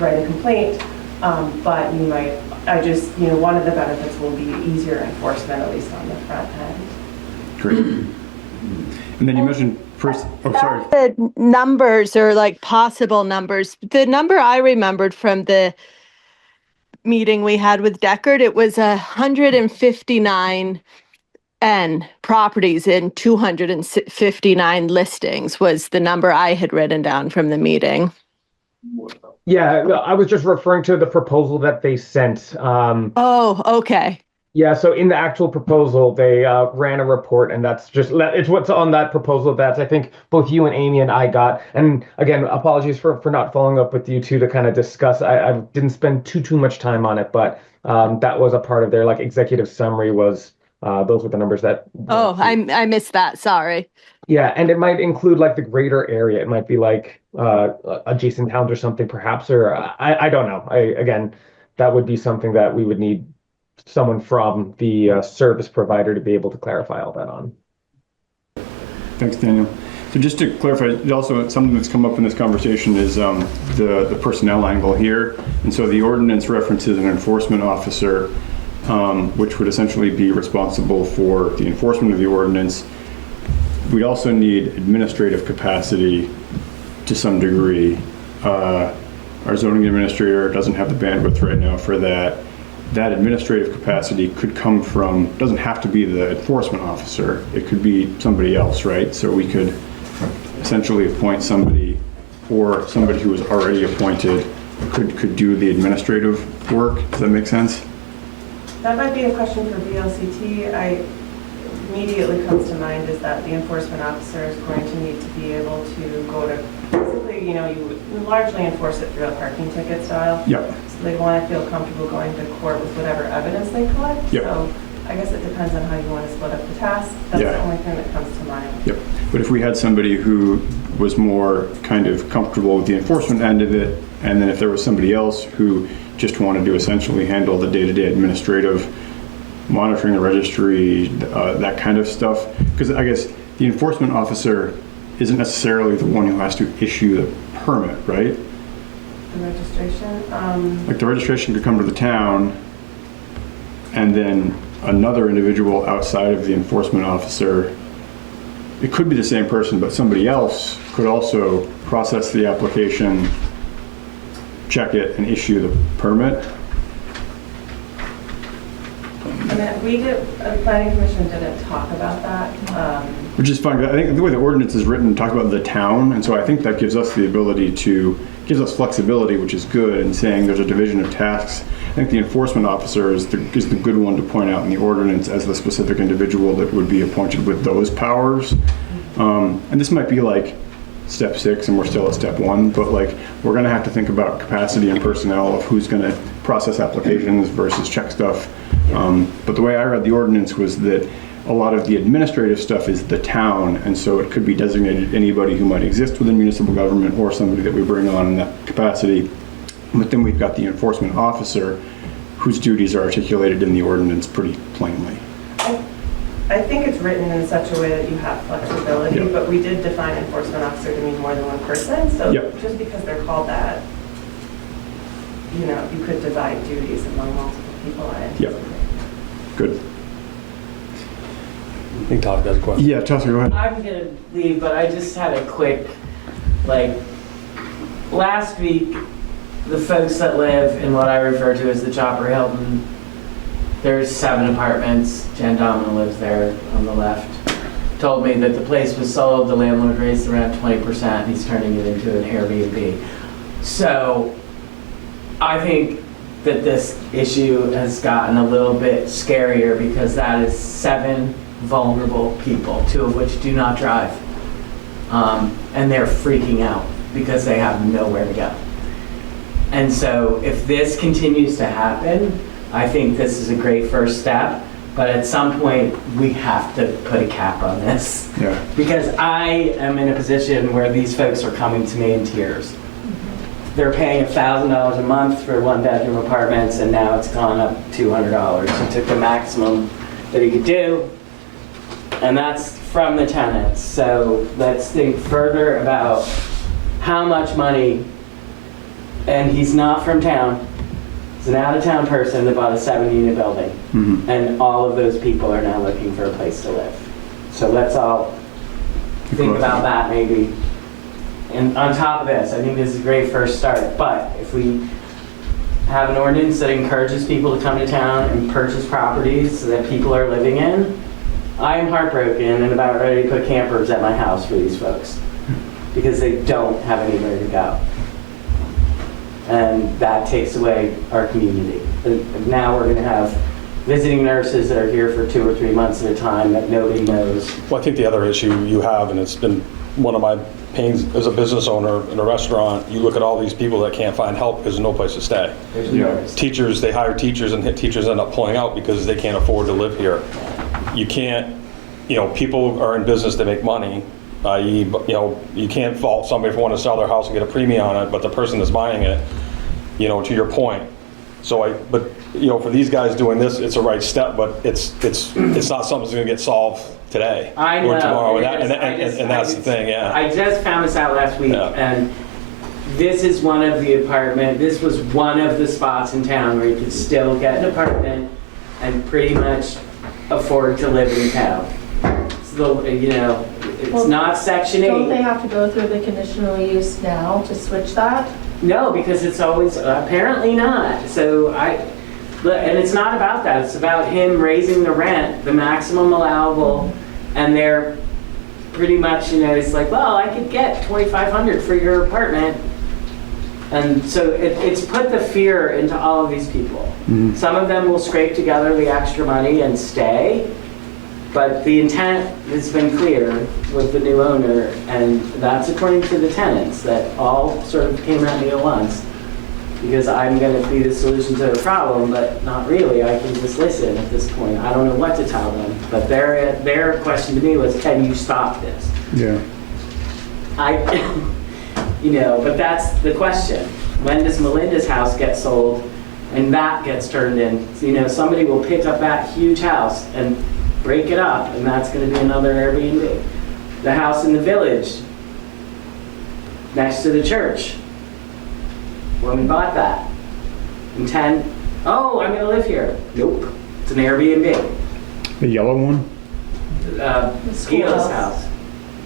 write a complaint, but you might, one of the benefits will be easier enforcement, at least on the front end. Great. And then you mentioned first, sorry. The numbers, or like possible numbers. The number I remembered from the meeting we had with Deckard, it was 159 properties in 259 listings was the number I had written down from the meeting. Yeah, I was just referring to the proposal that they sent. Oh, okay. Yeah, so in the actual proposal, they ran a report, and it's what's on that proposal that I think both you and Amy and I got. And again, apologies for not following up with you two to kind of discuss. I didn't spend too much time on it, but that was a part of their executive summary. Was those were the numbers that. Oh, I missed that. Sorry. Yeah, and it might include the greater area. It might be adjacent towns or something, perhaps, or I don't know. Again, that would be something that we would need someone from the service provider to be able to clarify all that on. Thanks, Daniel. So just to clarify, also something that's come up in this conversation is the personnel angle here. And so the ordinance references an enforcement officer, which would essentially be responsible for the enforcement of the ordinance. We also need administrative capacity to some degree. Our zoning administrator doesn't have the bandwidth right now for that. That administrative capacity could come from, doesn't have to be the enforcement officer, it could be somebody else, right? So we could essentially appoint somebody, or somebody who was already appointed could do the administrative work. Does that make sense? That might be a question for VLCT. Immediately comes to mind is that the enforcement officer is going to need to be able to go to, basically, you largely enforce it through a parking ticket style. Yep. So they want to feel comfortable going to court with whatever evidence they collect. Yep. So I guess it depends on how you want to split up the task. That's the only thing that comes to mind. Yep. But if we had somebody who was more kind of comfortable with the enforcement end of it, and then if there was somebody else who just wanted to essentially handle the day-to-day administrative, monitoring the registry, that kind of stuff, because I guess the enforcement officer isn't necessarily the one who has to issue the permit, right? The registration, Like the registration could come to the town, and then another individual outside of the enforcement officer, it could be the same person, but somebody else could also process the application, check it, and issue the permit. and then the planning commission didn't talk about that. Which is fine. I think the way the ordinance is written talks about the town, and so I think that gives us the ability gives us flexibility, which is good, in saying there's a division of tasks. I think the enforcement officer is the good one to point out in the ordinance as the specific individual that would be appointed with those powers. And this might be like step 6 and we're still at step 1, but like we're gonna have to think about capacity and personnel of who's gonna process applications versus check stuff. But the way I read the ordinance was that a lot of the administrative stuff is the town, and so it could be designated anybody who might exist within municipal government or somebody that we bring on in that capacity. But then we've got the enforcement officer whose duties are articulated in the ordinance pretty plainly. I think it's written in such a way that you have flexibility, Yep. but we did define enforcement officer to mean more than one person, so Yep. just because they're called that, you know, you could divide duties among multiple people. Yep. Good. I think Todd has a question. Yeah, Chelsea, go ahead. I'm gonna leave, but I just had a quick, last week, the folks that live in what I refer to as the Chopper Hilton, there's 7 apartments, Jen Domino lives there on the left, told me that the place was sold, the landlord raised the rent 20%, and he's turning it into an Airbnb. So I think that this issue has gotten a little bit scarier because that is 7 vulnerable people, 2 of which do not drive. And they're freaking out because they have nowhere to go. And so if this continues to happen, I think this is a great first step, but at some point we have to put a cap on this. Yeah. Because I am in a position where these folks are coming to me in tears. They're paying $1,000 a month for 1-bedroom apartments, and now it's gone up $200. He took the maximum that he could do, and that's from the tenants. So let's think further about how much money, and he's not from town, he's an out-of-town person that bought a 7-unit building, and all of those people are now looking for a place to live. So let's all think about that maybe. And on top of this, I think this is a great first start, but if we have an ordinance that encourages people to come to town and purchase properties that people are living in, I'm heartbroken and about ready to put campers at my house for these folks because they don't have anywhere to go. And that takes away our community. And now we're going to have visiting nurses that are here for 2 or 3 months at a time that nobody knows. Well, I think the other issue you have, and it's been one of my pains as a business owner in a restaurant, you look at all these people that can't find help because there's no place to stay. There's no Teachers, they hire teachers and teachers end up pulling out because they can't afford to live here. You can't, people are in business to make money, i.e., you can't fault somebody for wanting to sell their house and get a premium on it, but the person that's buying it, to your point. So for these guys doing this, it's a right step, but it's not something that's going to get solved today I know. or tomorrow, and that's the thing, yeah. I just found this out last week, and this is this was one of the spots in town where you could still get an apartment and pretty much afford to live in town. So, it's not Section 8. Don't they have to go through the conditional use now to switch that? No, because it's always, apparently not. So and it's not about that. It's about him raising the rent, the maximum allowable, and they're pretty much, it's like, well, I could get $2,500 for your apartment. And so it's put the fear into all of these people. Some of them will scrape together the extra money and stay, but the intent has been clear with the new owner, and that's according to the tenants that all sort of came at me at once. Because I'm going to be the solution to the problem, but not really. I can just listen at this point. I don't know what to tell them. But their question to me was, can you stop this? Yeah. But that's the question. When does Melinda's house get sold and that gets turned in? Somebody will pick up that huge house and break it up, and that's going to be another Airbnb. The house in the village next to the church. when we bought that. Intent, oh, I'm gonna live here. Nope, it's an Airbnb. The yellow one? Skila's house.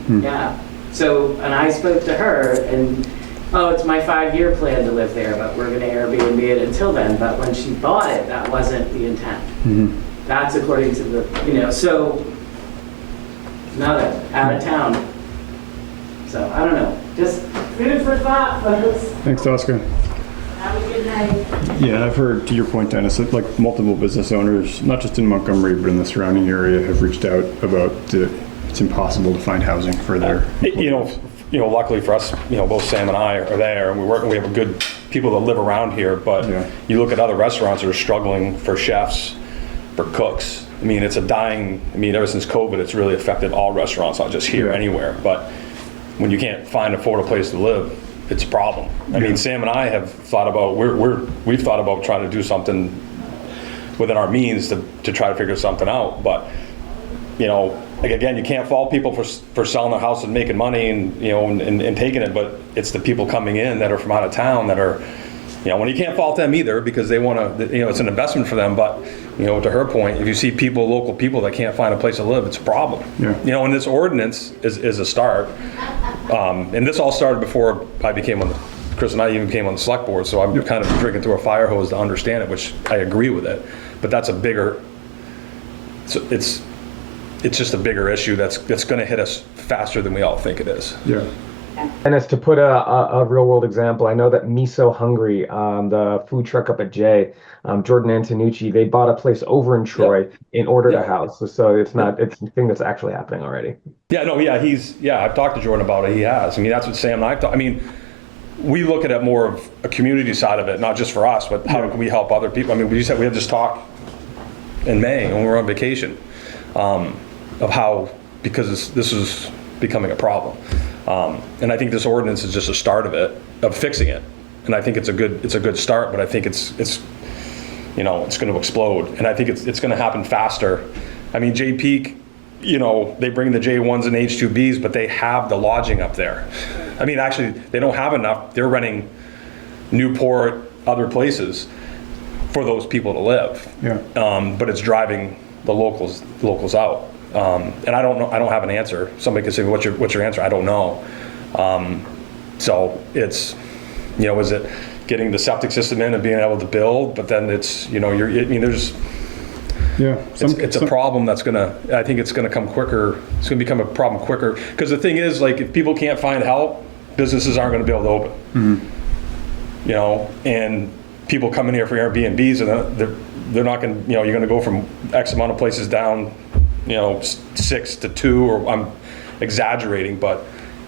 Yeah. So, and I spoke to her and, oh, it's my 5-year plan to live there, but we're gonna Airbnb it until then. But when she bought it, that wasn't the intent. That's according to the, so, another, out of town. So, I don't know, just food for thought, folks. Thanks, Oscar. Have a good night. Yeah, I've heard, to your point, Dennis, that like multiple business owners, not just in Montgomery, but in the surrounding area, have reached out about it's impossible to find housing for their. Luckily for us, both Sam and I are there, and we have a good people that live around here. But you look at other restaurants that are struggling for chefs, for cooks. I mean, it's a dying. I mean, ever since COVID, it's really affected all restaurants, not just here, anywhere. But when you can't afford a place to live, it's a problem. I mean, Sam and I have thought about we've thought about trying to do something within our means to try to figure something out. But again, you can't fault people for selling their house and making money and taking it. But it's the people coming in that are from out of town that are, when you can't fault them either because they want to, it's an investment for them. But to her point, if you see local people that can't find a place to live, it's a problem. And this ordinance is a start. And this all started before Chris and I even came on the select board, so I'm kind of drinking through a fire hose to understand it, which I agree with it. But that's a bigger, it's just a bigger issue that's going to hit us faster than we all think it is. Yeah. And as to put a real world example, I know that Miso Hungry, the food truck up at J, Jordan Antonucci, they bought a place over in Troy in order to house. So it's a thing that's actually happening already. I've talked to Jordan about it. He has. I mean, that's what Sam and I thought. I mean, we look at it more of a community side of it, not just for us, but how can we help other people? I mean, we had this talk in May when we were on vacation of how, because this is becoming a problem. And I think this ordinance is just a start of fixing it. And I think it's a good start, but I think it's going to explode. And I think it's going to happen faster. I mean, J Peak, they bring the J1s and H2Bs, but they have the lodging up there. I mean, actually, they don't have enough. They're renting Newport, other places for those people to live. Yeah. But it's driving the locals out. And I don't know. I don't have an answer. Somebody could say, "What's your answer?" I don't know. So it's, is it getting the septic system in and being able to build? But then it's, there's. Yeah, it's a problem that's I think it's gonna come quicker. It's gonna become a problem quicker. Because the thing is, like, if people can't find help, businesses aren't gonna be able to open. Mm-hmm. And people come in here for Airbnbs, and they're not gonna, you're gonna go from X amount of places down, 6 to 2, or I'm exaggerating, but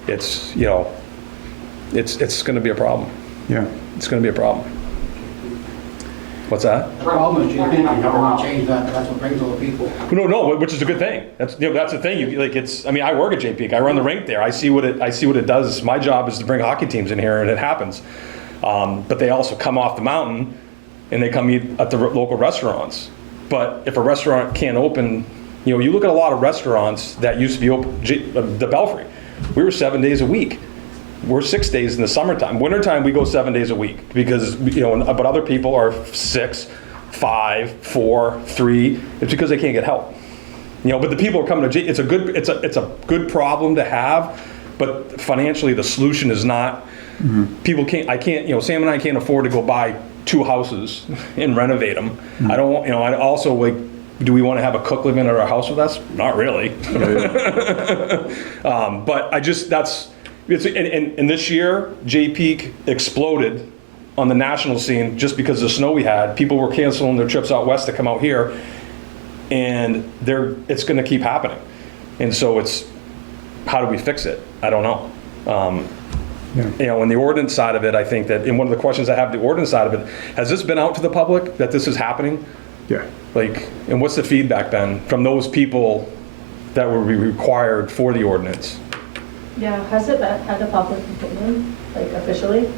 it's, it's gonna be a problem. Yeah. It's gonna be a problem. What's that? The problem is you think you never want to change that, that's what brings all the people. No, which is a good thing. That's the thing. I work at J Peak. I run the rink there. I see what it does. My job is to bring hockey teams in here, and it happens. But they also come off the mountain, and they come eat at the local restaurants. But if a restaurant can't open, you look at a lot of restaurants that used to be open. The Belfry, we were 7 days a week. We're 6 days in the summertime. Wintertime, we go 7 days a week because, but other people are 6, 5, 4, 3. It's because they can't get help. But the people are coming to, it's a good problem to have, but financially the solution is not, people can't, Sam and I can't afford to go buy 2 houses and renovate them. I don't, I also, like, do we want to have a cook living at our house with us? Not really. But and this year, J Peak exploded on the national scene just because of the snow we had. People were canceling their trips out west to come out here, and it's going to keep happening. And so it's, how do we fix it? I don't know. In the ordinance side of it, I think that, and one of the questions I have, the ordinance side of it, has this been out to the public that this is happening? Yeah. And what's the feedback been from those people that would be required for the ordinance? Yeah, has it had a public opinion, officially?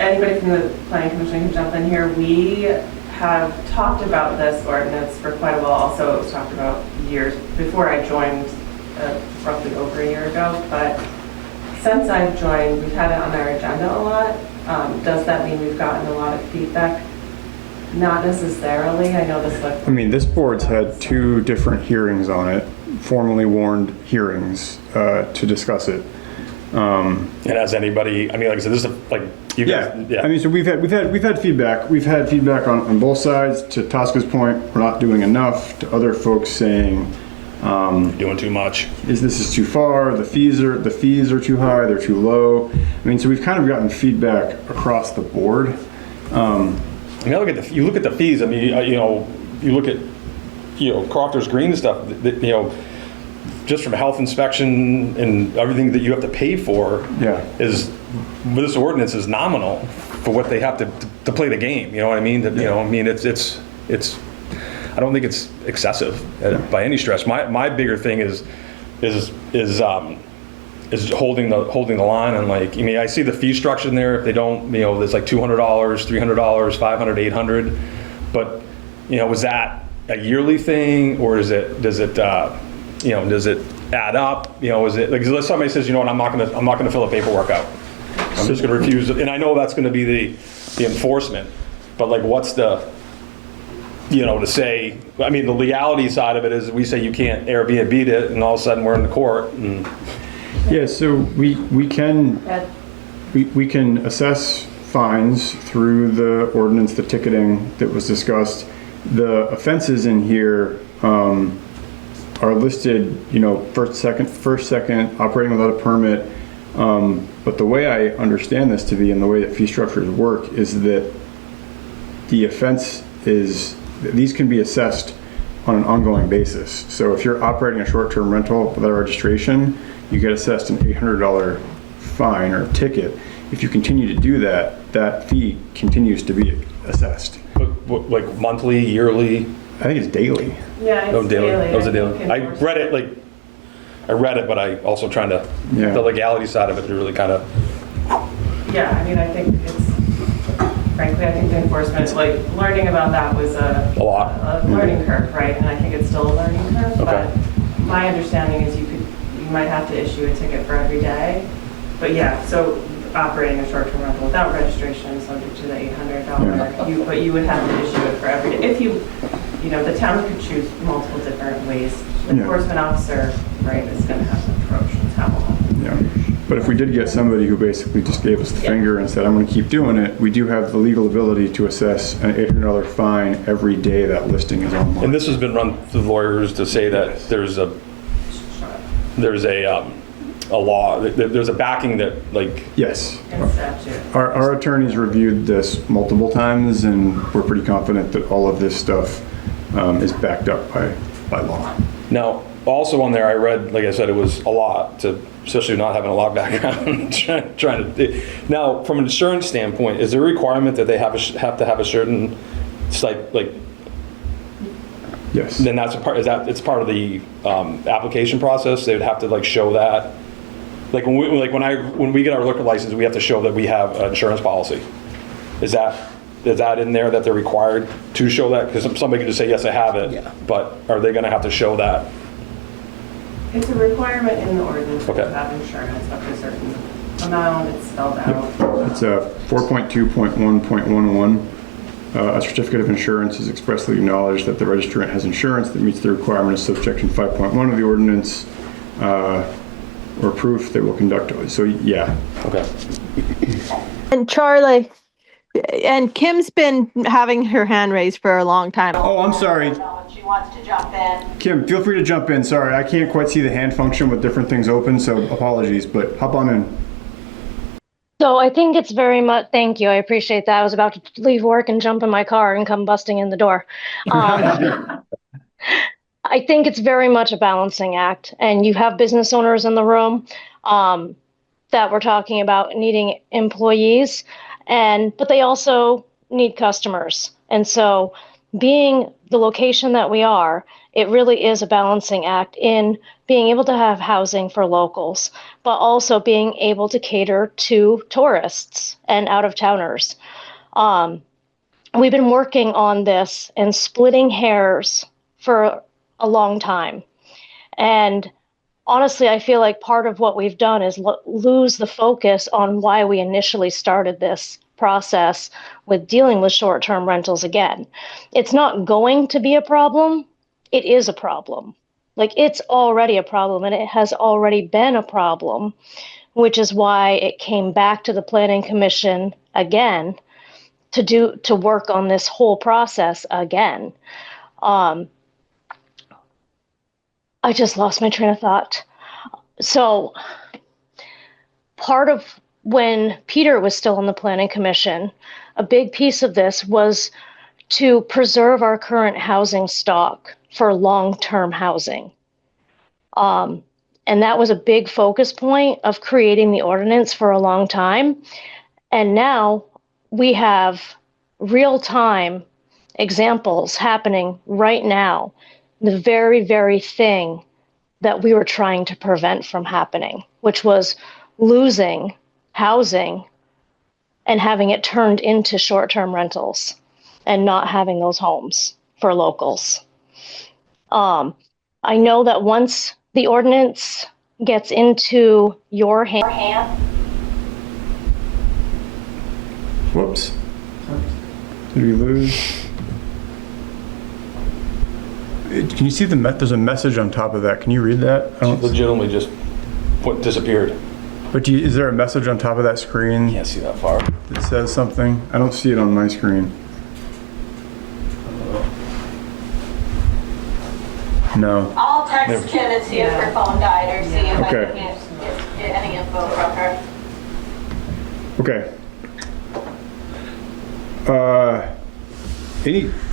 Anybody from the planning commission can jump in here. We have talked about this ordinance for quite a while. Also, it was talked about years before I joined, roughly over a year ago. But since I've joined, we've had it on our agenda a lot. Does that mean we've gotten a lot of feedback? Not necessarily. I know the select. I mean, this board's had 2 different hearings on it, formally warned hearings to discuss it. And has anybody, I mean, like I said, this is like, you guys, Yeah. I mean, so we've had feedback. We've had feedback on both sides. To Tosca's point, we're not doing enough. To other folks saying, doing too much. This is too far. The fees are too high. They're too low. I mean, so we've kind of gotten feedback across the board. I mean, you look at the fees. I mean, you look at, Crofter's Green stuff. Just from health inspection and everything that you have to pay for, is this ordinance is nominal for what they have to play the game. You know what I mean? It's. I don't think it's excessive by any stretch. My bigger thing is holding the line on, like, I mean, I see the fee structure in there. If they don't, there's like $200, $300, $500, $800. But, was that a yearly thing, or does it add up? Is it like, let's somebody says, I'm not gonna fill the paperwork out. I'm just gonna refuse it. And I know that's gonna be the enforcement, but like, what's the, to say, I mean, the legality side of it is we say you can't Airbnb it, and all of a sudden we're in the court. And yeah, so we can assess fines through the ordinance, the ticketing that was discussed. The offenses in here are listed, first, second, operating without a permit. But the way I understand this to be, and the way that fee structures work, is that the offense is, these can be assessed on an ongoing basis. So if you're operating a short-term rental without registration, you get assessed an $800 fine or ticket. If you continue to do that, that fee continues to be assessed. But like monthly, yearly? I think it's daily. Yeah, it's daily. That was a daily. I read it, but I also trying to, the legality side of it, really kind of. Yeah, I mean, I think frankly, I think the enforcement, like, learning about that was a learning curve, right? And I think it's still a learning curve, but my understanding is you might have to issue a ticket for every day. But yeah, so operating a short-term rental without registration, subject to the $800, but you would have to issue it for every day. If the town could choose multiple different ways. The enforcement officer, right, is going to have to approach the town. Yeah. But if we did get somebody who basically just gave us the finger and said, I'm going to keep doing it, we do have the legal ability to assess an $800 fine every day that listing is online. And this has been run through lawyers to say that there's a law, there's a backing that, like. Yes. Our attorneys reviewed this multiple times, and we're pretty confident that all of this stuff is backed up by law. Now, also on there, I read, like I said, it was a lot, especially not having a law background. trying to. Now, from an insurance standpoint, is there a requirement that they have to have a certain site, like? Yes. Then that's a part. It's part of the application process? They would have to, like, show that. Like when we get our liquor license, we have to show that we have an insurance policy. Is that in there, that they're required to show that? Because somebody could just say, yes, I have it. Yeah. But are they going to have to show that? It's a requirement in the ordinance to Okay. have insurance up to a certain amount. It's spelled out. It's 4.2.1.11. A certificate of insurance is expressly acknowledged that the registrant has insurance that meets the requirement of subsection 5.1 of the ordinance, or proof they will conduct. So yeah. Okay. And Charlie, and Kim's been having her hand raised for a long time. Oh, I'm sorry. She wants to jump in. Kim, feel free to jump in. Sorry, I can't quite see the hand function with different things open, so apologies, but hop on in. So I think it's very much, thank you, I appreciate that. I was about to leave work and jump in my car and come busting in the door. I think it's very much a balancing act, and you have business owners in the room that we're talking about needing employees, but they also need customers. And so being the location that we are, it really is a balancing act in being able to have housing for locals, but also being able to cater to tourists and out-of-towners. We've been working on this and splitting hairs for a long time. And honestly, I feel like part of what we've done is lose the focus on why we initially started this process with dealing with short-term rentals again. It's not going to be a problem. It is a problem. Like, it's already a problem, and it has already been a problem, which is why it came back to the Planning Commission again to work on this whole process again. I just lost my train of thought. So part of when Peter was still on the Planning Commission, a big piece of this was to preserve our current housing stock for long-term housing. And that was a big focus point of creating the ordinance for a long time. And now we have real-time examples happening right now, the very, very thing that we were trying to prevent from happening, which was losing housing and having it turned into short-term rentals and not having those homes for locals. I know that once the ordinance gets into your hand. Whoops. Did we lose? Can you see there's a message on top of that? Can you read that? Legitimately just disappeared. But is there a message on top of that screen? Can't see that far. That says something? I don't see it on my screen. No. I'll text Kim and see if her phone died or see if I Okay. can get any info from her. Okay.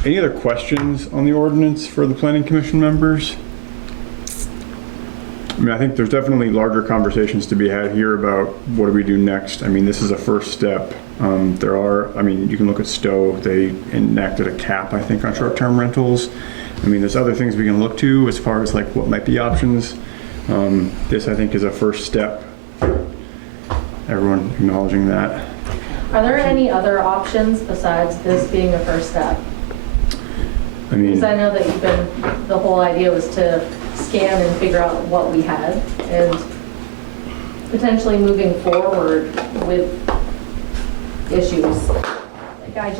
Any other questions on the ordinance for the Planning Commission members? I mean, I think there's definitely larger conversations to be had here about what do we do next. I mean, this is a first step. I mean, you can look at Stowe. They enacted a cap, I think, on short-term rentals. I mean, there's other things we can look to as far as like what might be options. This, I think, is a first step. Everyone acknowledging that. Are there any other options besides this being a first step? I mean, Because I know that the whole idea was to scan and figure out what we had and potentially moving forward with issues. Like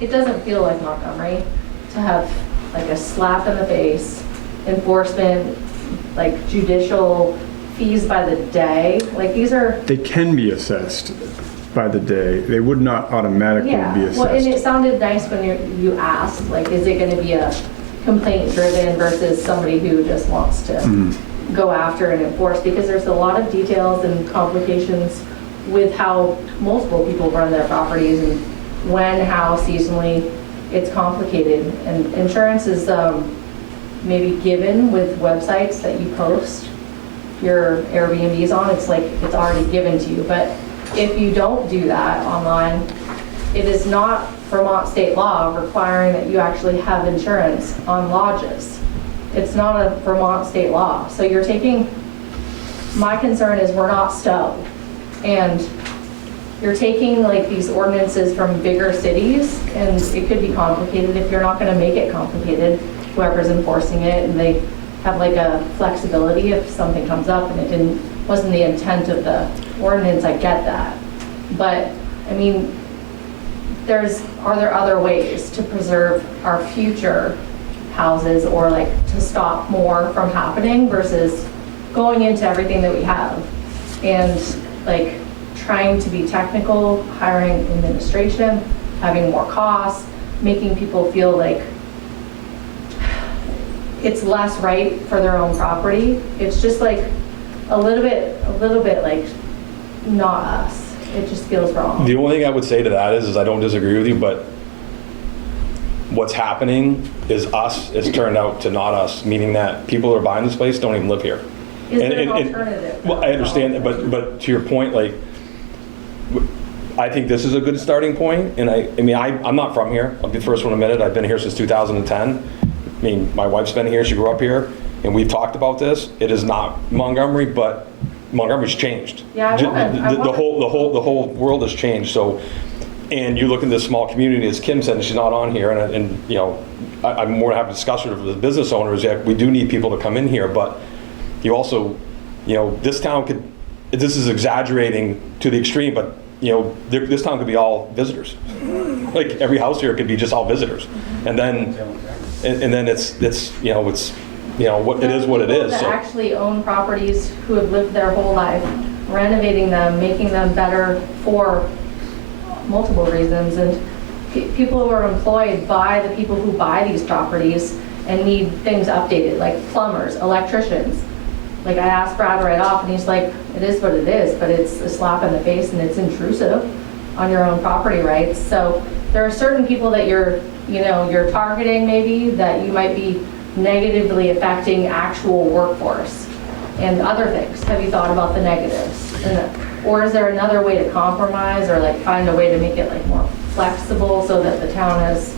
it doesn't feel like Montgomery to have like a slap in the face, enforcement, like judicial fees by the day. Like they can be assessed by the day. They would not automatically be assessed. Well, and it sounded nice when you asked, like, is it going to be a complaint driven versus somebody who just wants to go after and enforce? Because there's a lot of details and complications with how multiple people run their properties and when, how, seasonally. It's complicated, and insurance is maybe given with websites that you post your Airbnbs on. It's like it's already given to you, but if you don't do that online, it is not Vermont state law requiring that you actually have insurance on lodges. It's not a Vermont state law. So you're taking, my concern is we're not Stowe, and you're taking like these ordinances from bigger cities, and it could be complicated if you're not going to make it complicated. Whoever's enforcing it, and they have like a flexibility if something comes up and it wasn't the intent of the ordinance. I get that, but I mean, are there other ways to preserve our future houses or like to stop more from happening versus going into everything that we have and like trying to be technical, hiring administration, having more costs, making people feel like it's less right for their own property. It's just like a little bit like not us. It just feels wrong. The only thing I would say to that is I don't disagree with you, but what's happening is us. It's turned out to not us, meaning that people who are buying this place don't even live here. Is there an alternative? Well, I understand that, but to your point, like, I think this is a good starting point, and I mean, I'm not from here. I'll be the first one to admit it. I've been here since 2010. I mean, my wife's been here. She grew up here, and we've talked about this. It is not Montgomery, but Montgomery's changed. Yeah, the whole world has changed. So, and you look in this small community, as Kim said, and she's not on here, and you know, I'm more than happy to discuss it with the business owners. Yeah, we do need people to come in here, but you also this town could, this is exaggerating to the extreme, but this town could be all visitors. Like every house here could be just all visitors. And then it's what it is what it is. That So actually own properties who have lived their whole life, renovating them, making them better for multiple reasons. And people who are employed by the people who buy these properties and need things updated, like plumbers, electricians. Like I asked Brad right off and he's like, it is what it is, but it's a slap in the face and it's intrusive on your own property rights. So there are certain people that you're targeting maybe that you might be negatively affecting actual workforce and other things. Have you thought about the negatives? Or is there another way to compromise or like find a way to make it like more flexible so that the town has,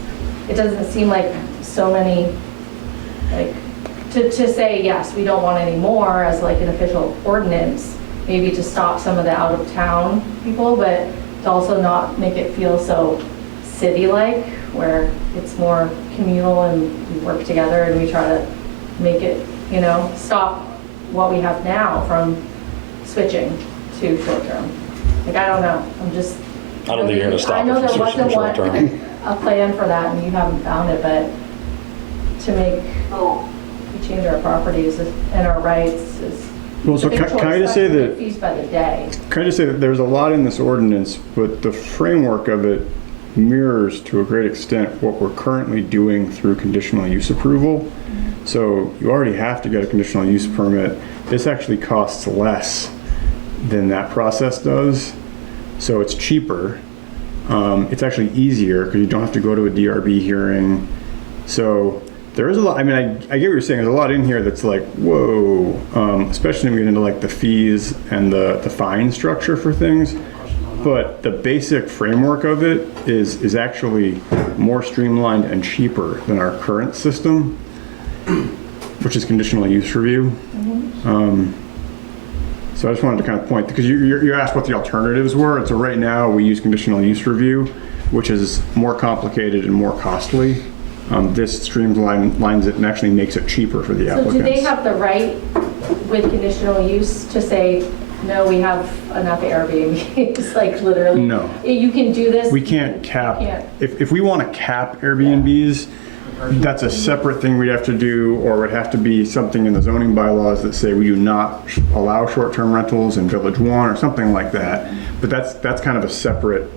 it doesn't seem like so many, like to say, yes, we don't want any more as like an official ordinance, maybe to stop some of the out of town people, but to also not make it feel so city-like where it's more communal and we work together and we try to make it, stop what we have now from switching to short-term. Like, I don't know. I don't think you're going to stop I know it there from switching wasn't to short-term. a plan for that and you haven't found it, but to make, we change our properties and our rights is Well, so can I just say that, fees by the day. can I just say that there's a lot in this ordinance, but the framework of it mirrors to a great extent what we're currently doing through conditional use approval. So you already have to get a conditional use permit. This actually costs less than that process does. So it's cheaper. It's actually easier because you don't have to go to a DRB hearing. So there is a lot, I mean, I get what you're saying. There's a lot in here that's like, whoa, especially when we get into like the fees and the fine structure for things. But the basic framework of it is actually more streamlined and cheaper than our current system, which is conditional use review. So I just wanted to kind of point, because you asked what the alternatives were, and so right now we use conditional use review, which is more complicated and more costly. This streamlines it and actually makes it cheaper for the applicants. So do they have the right with conditional use to say, no, we have enough Airbnbs, like literally? No. You can do this? We can't cap, if we want to cap Airbnbs, that's a separate thing we'd have to do, or it would have to be something in the zoning bylaws that say we do not allow short-term rentals in Village 1 or something like that. But that's kind of a separate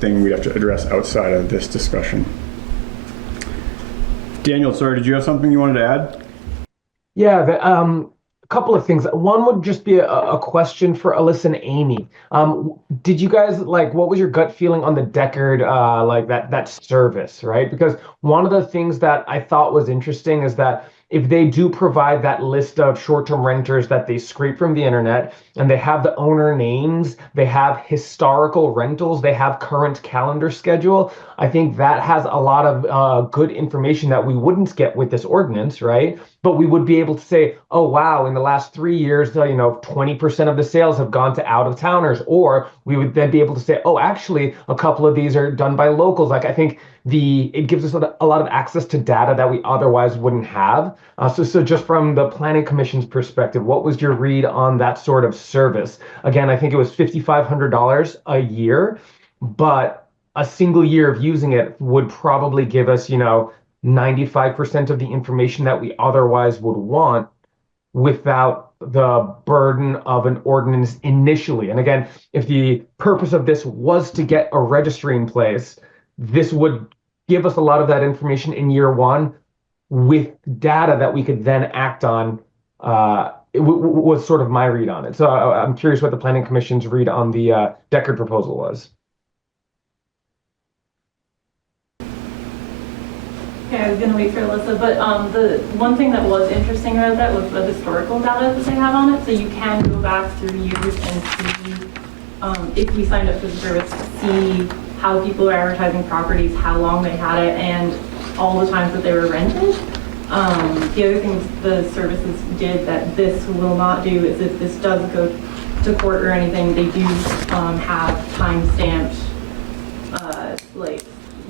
thing we'd have to address outside of this discussion. Daniel, sorry, did you have something you wanted to add? Yeah, a couple of things. One would just be a question for Alyssa and Amy. Did you guys, what was your gut feeling on the Deckard, that service, right? Because one of the things that I thought was interesting is that if they do provide that list of short-term renters that they scrape from the internet, and they have the owner names, they have historical rentals, they have current calendar schedule, I think that has a lot of good information that we wouldn't get with this ordinance, right? But we would be able to say, oh, wow, in the last 3 years, 20% of the sales have gone to out-of-towners. Or we would then be able to say, oh, actually, a couple of these are done by locals. I think it gives us a lot of access to data that we otherwise wouldn't have. So just from the Planning Commission's perspective, what was your read on that sort of service? Again, I think it was $5,500 a year, but a single year of using it would probably give us, 95% of the information that we otherwise would want without the burden of an ordinance initially. And again, if the purpose of this was to get a registry in place, this would give us a lot of that information in year one with data that we could then act on. It was sort of my read on it. So I'm curious what the Planning Commission's read on the Deckard proposal was. Okay, I was going to wait for Alyssa, but the one thing that was interesting about that was the historical data that they have on it. So you can go back through years and see, if we signed up for the service, see how people are advertising properties, how long they had it, and all the times that they were rented. The other things the services did that this will not do is if this does go to court or anything, they do have time-stamped,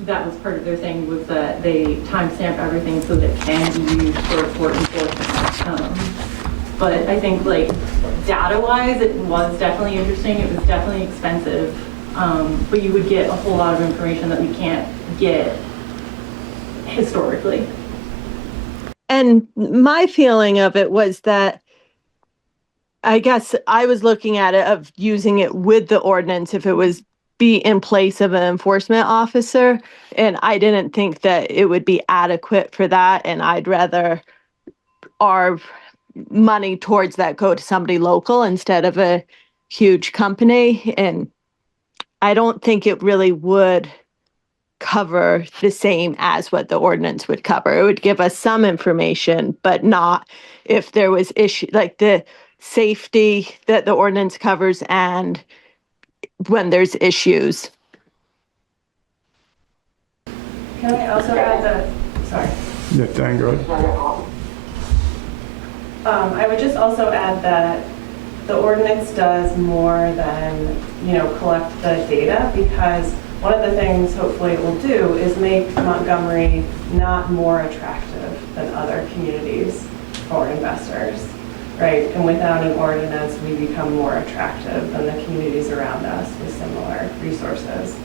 that was part of their thing, was that they timestamp everything so that it can be used for court enforcement. But I think like data-wise, it was definitely interesting. It was definitely expensive, but you would get a whole lot of information that we can't get historically. And my feeling of it was that I guess I was looking at it of using it with the ordinance if it was be in place of an enforcement officer. And I didn't think that it would be adequate for that. And I'd rather our money towards that go to somebody local instead of a huge company. And I don't think it really would cover the same as what the ordinance would cover. It would give us some information, but not if there was issue like the safety that the ordinance covers and when there's issues. Can I also add that, sorry. Yeah, Dan, go ahead. I would just also add that the ordinance does more than, collect the data, because one of the things hopefully it will do is make Montgomery not more attractive than other communities for investors, right? And without an ordinance, we become more attractive than the communities around us with similar resources.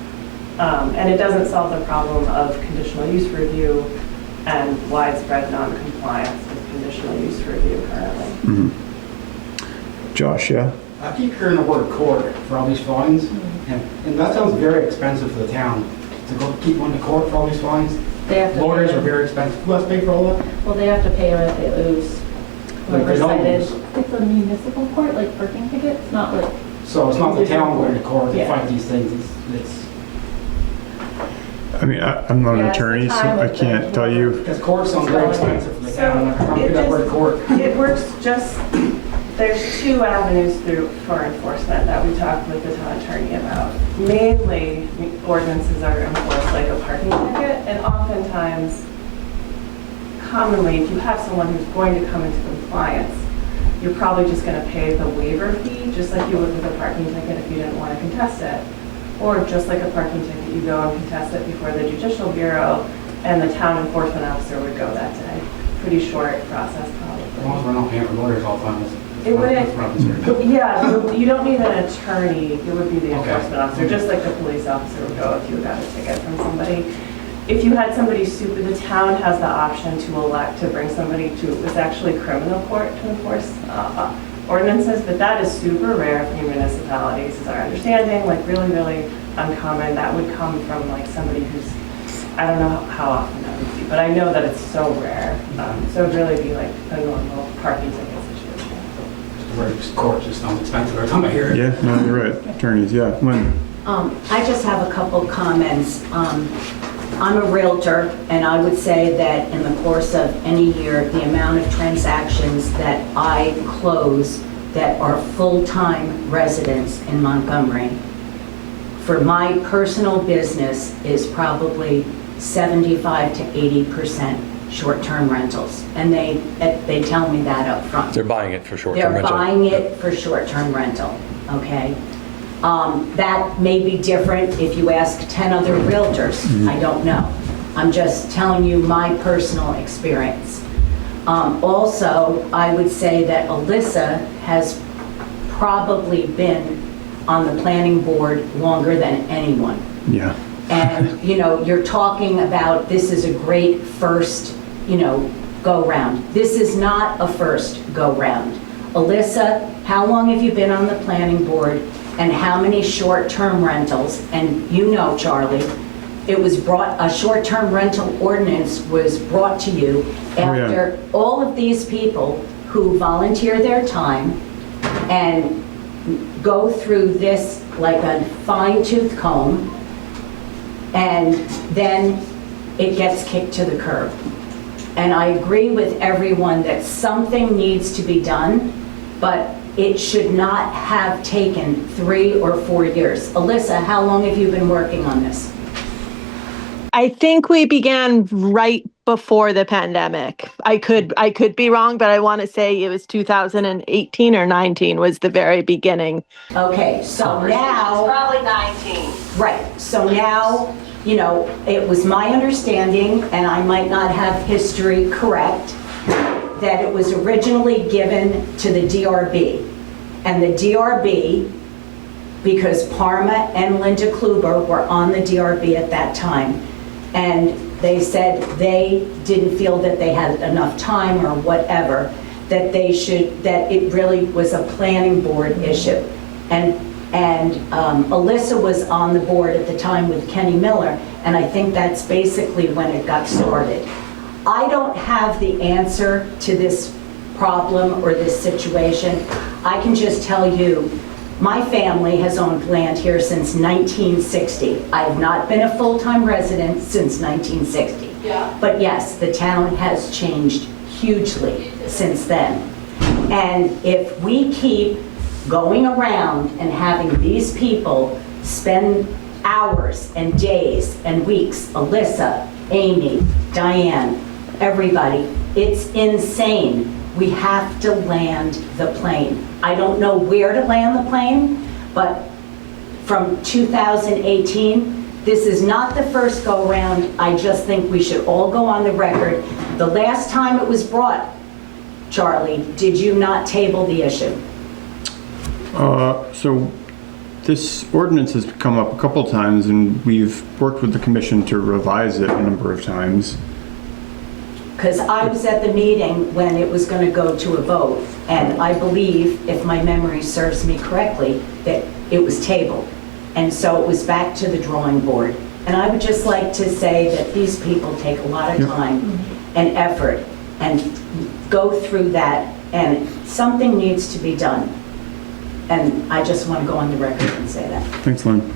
And it doesn't solve the problem of conditional use review and widespread non-compliance with conditional use review currently. Mm-hmm. Josh, yeah? I keep hearing the word court for all these fines, and that sounds very expensive for the town to go keep going to court for all these fines. They have to Lawyers pay are them. very expensive. Who has to pay for all that? Well, they have to pay them if they lose. Like they don't Cited. lose. It's a municipal court, like parking tickets, not like. So it's not the town going to court to Yeah. fight these things. It's I mean, I'm not an Yeah, it's the attorney, so time I of can't the- tell you. because court sounds very expensive for the So town. I'm not hear that word court. it works just, there's two avenues for enforcement that we talked with the town attorney about. Mainly, ordinances are enforced like a parking ticket, and oftentimes, commonly, if you have someone who's going to come into compliance, you're probably just going to pay the waiver fee, just like you would with a parking ticket if you didn't want to contest it. Or just like a parking ticket, you go and contest it before the Judicial Bureau, and the town enforcement officer would go that day. Pretty short process, As long as probably. we're not paying for lawyers all the time. It wouldn't- that's what I'm concerned. Yeah, you don't need an attorney, it would be the Okay. enforcement officer, just like the police officer would go if you got a ticket from somebody. If you had somebody the town has the option to elect to bring somebody to, it's actually criminal court to enforce ordinances, but that is super rare for municipalities, is our understanding, like really, really uncommon. That would come from like somebody who's, I don't know how often that would be, but I know that it's so rare. So it'd really be like a normal parking ticket situation. The word court just sounds expensive every time I hear it. Yeah, no, you're right. Attorneys, yeah. Lynn? I just have a couple comments. I'm a realtor, and I would say that in the course of any year, the amount of transactions that I close that are full-time residents in Montgomery, for my personal business, is probably 75 to 80% short-term rentals. And they tell me that up front. They're buying it for short-term They're rental. buying it for short-term rental, okay? That may be different if you ask 10 other realtors. I don't know. I'm just telling you my personal experience. Also, I would say that Alyssa has probably been on the planning board longer than anyone. Yeah. And, you're talking about this is a great first, go-round. This is not a first go-round. Alyssa, how long have you been on the planning board, and how many short-term rentals? And Charlie, it was a short-term rental ordinance was brought to you after all of these people who volunteer their time and go through this like a fine-tooth comb, and then it gets kicked to the curb. And I agree with everyone that something needs to be done, but it should not have taken 3 or 4 years. Alyssa, how long have you been working on this? I think we began right before the pandemic. I could be wrong, but I want to say it was 2018 or 19 was the very beginning. Okay, so now... Probably 19. Right, so now, it was my understanding, and I might not have history correct, that it was originally given to the DRB. And the DRB, because Parma and Linda Kluber were on the DRB at that time, and they said they didn't feel that they had enough time or whatever, that it really was a planning board issue. And Alyssa was on the board at the time with Kenny Miller, and I think that's basically when it got started. I don't have the answer to this problem or this situation. I can just tell you, my family has owned land here since 1960. I have not been a full-time resident since 1960. Yeah. But yes, the town has changed hugely since then. And if we keep going around and having these people spend hours and days and weeks, Alyssa, Amy, Diane, everybody, it's insane. We have to land the plane. I don't know where to land the plane, but from 2018, this is not the first go-round. I just think we should all go on the record. The last time it was brought, Charlie, did you not table the issue? So this ordinance has come up a couple times, and we've worked with the commission to revise it a number of times. Because I was at the meeting when it was going to go to a vote, and I believe, if my memory serves me correctly, that it was tabled. And so it was back to the drawing board. And I would just like to say that these people take a lot of time and effort and go through that, and something needs to be done. And I just want to go on the record and say that. Thanks, Lynn.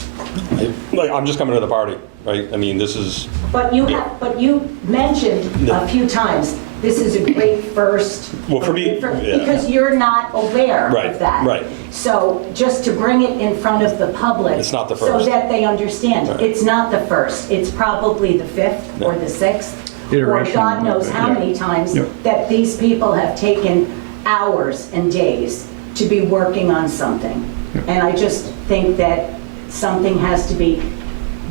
Like, I'm just coming to the party, right? I mean, this is, But you mentioned a few times, this is a great first. Well, for me, yeah. Because you're not aware Right, of that. right. So just to bring it in front of the public. It's not the So first. that they understand. Right. It's not the first. It's probably the fifth or the sixth. Or Iteration God of knows it, how yeah. many times Yep. that these people have taken hours and days to be working on something. And I just think that something has to be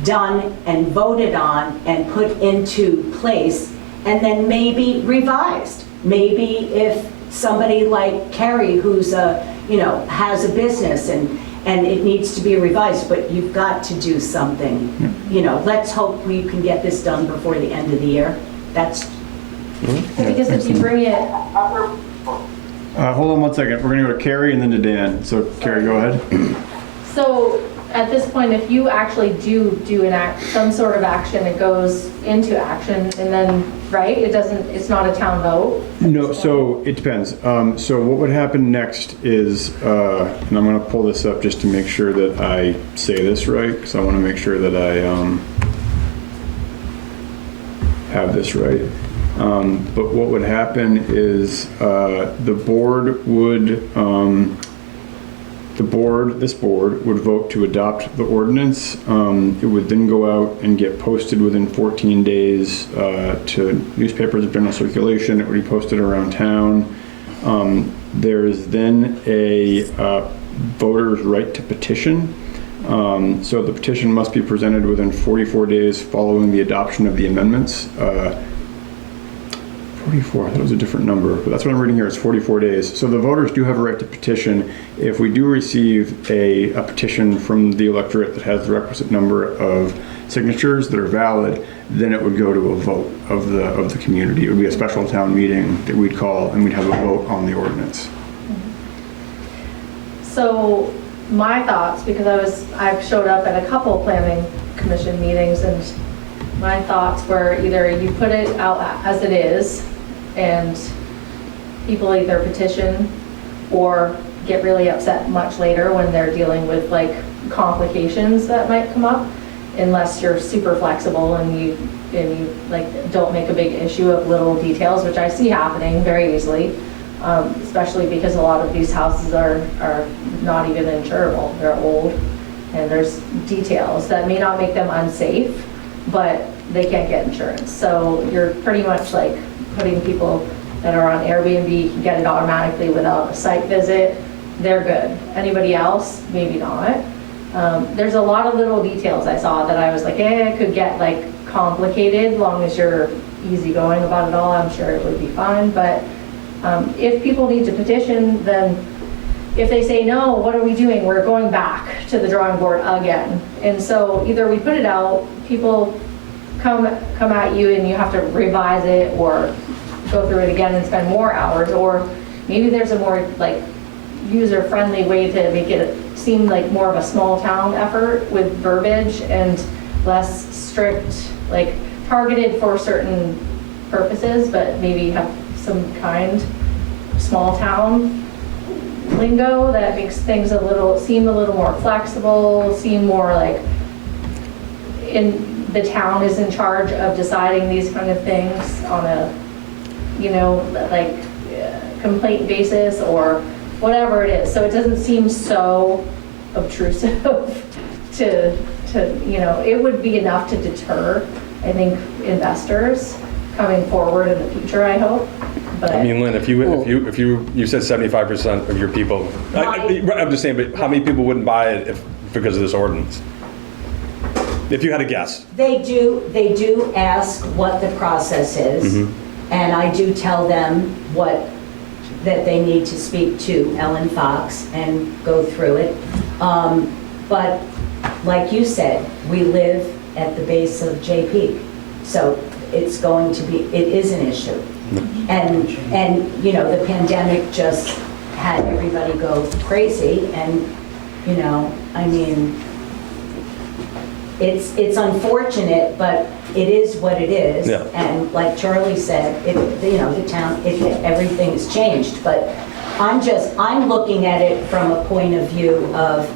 done and voted on and put into place, and then maybe revised. Maybe if somebody like Carrie, who's has a business and it needs to be revised, but you've got to do something. Let's hope we can get this done before the end of the year. That's. Because if you bring it, Hold on one second. We're going to go to Carrie and then to Dan. So Carrie, go ahead. so at this point, if you actually do some sort of action, it goes into action, and then, right, it's not a town vote? No, so it depends. So what would happen next is, and I'm going to pull this up just to make sure that I say this right, because I want to make sure that I have this right. But what would happen is this board would vote to adopt the ordinance. It would then go out and get posted within 14 days to newspapers of general circulation. It would be posted around town. There is then a voter's right to petition. So the petition must be presented within 44 days following the adoption of the amendments. 44, I thought it was a different number, but that's what I'm reading here, it's 44 days. So the voters do have a right to petition. If we do receive a petition from the electorate that has the requisite number of signatures that are valid, then it would go to a vote of the community. It would be a special town meeting that we'd call, and we'd have a vote on the ordinance. So my thoughts, because I've showed up at a couple planning commission meetings, and my thoughts were either you put it out as it is, and people either petition or get really upset much later when they're dealing with like complications that might come up, unless you're super flexible and you like don't make a big issue of little details, which I see happening very easily, especially because a lot of these houses are not even insurable. They're old, and there's details that may not make them unsafe, but they can't get insurance. So you're pretty much like putting people that are on Airbnb can get it automatically without a site visit. They're good. Anybody else, maybe not. There's a lot of little details I saw that I was like, it could get like complicated. Long as you're easygoing about it all, I'm sure it would be fine. But If people need to petition, then if they say no, what are we doing? We're going back to the drawing board again. And so either we put it out, people come at you and you have to revise it or go through it again and spend more hours, or maybe there's a more like user-friendly way to make it seem like more of a small town effort with verbiage and less strict, like targeted for certain purposes, but maybe have some kind small town lingo that makes things seem a little more flexible, seem more like the town is in charge of deciding these kind of things on a, like complaint basis or whatever it is. So it doesn't seem so obtrusive to it would be enough to deter, I think, investors coming forward in the future, I hope. But I mean, Lynn, if you said 75% of your people, I'm just saying, but how many people wouldn't buy it because of this ordinance? If you had a guess. They do ask what the process is, and I do tell them that they need to speak to Ellen Fox and go through it. But like you said, we live at the base of J Peak, so it is an issue. And the pandemic just had everybody go crazy, and I mean, it's unfortunate, but it is what it is. Yeah. And like Charlie said, the town, everything's changed. But I'm looking at it from a point of view of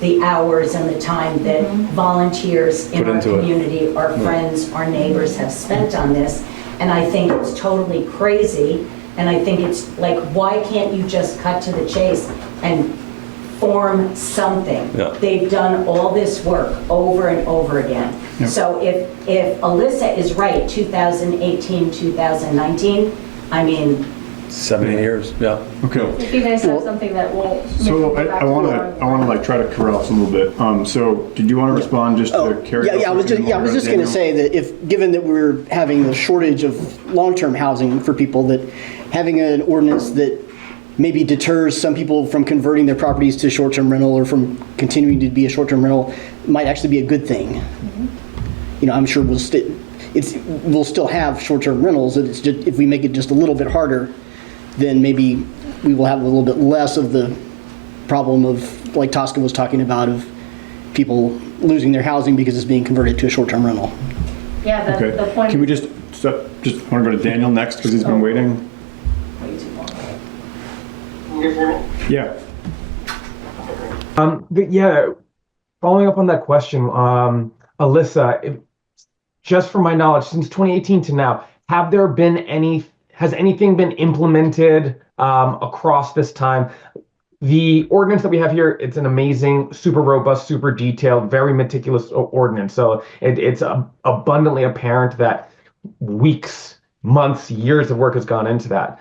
the hours and the time that volunteers in our community, our friends, our neighbors have spent on this. And I think it's totally crazy. And I think it's like, why can't you just cut to the chase and form something? Yeah. They've done all this work over and over again. Yeah. So if Alyssa is right, 2018, 2019, I mean, 7 years, yeah. Okay. it'd be nice to have something that won't. So I want to like try to corral us a little bit. So did you want to respond just to carry? I was just going to say that given that we're having a shortage of long-term housing for people, that having an ordinance that maybe deters some people from converting their properties to short-term rental or from continuing to be a short-term rental might actually be a good thing. I'm sure we'll still have short-term rentals. It's just, if we make it just a little bit harder, then maybe we will have a little bit less of the problem of, like Tosca was talking about, of people losing their housing because it's being converted to a short-term rental. Yeah, the point. Can we just want to go to Daniel next because he's been waiting? Way too long. Yeah. Yeah, following up on that question, Alyssa, just from my knowledge, since 2018 to now, has anything been implemented across this time? The ordinance that we have here, it's an amazing, super robust, super detailed, very meticulous ordinance. So it's abundantly apparent that weeks, months, years of work has gone into that.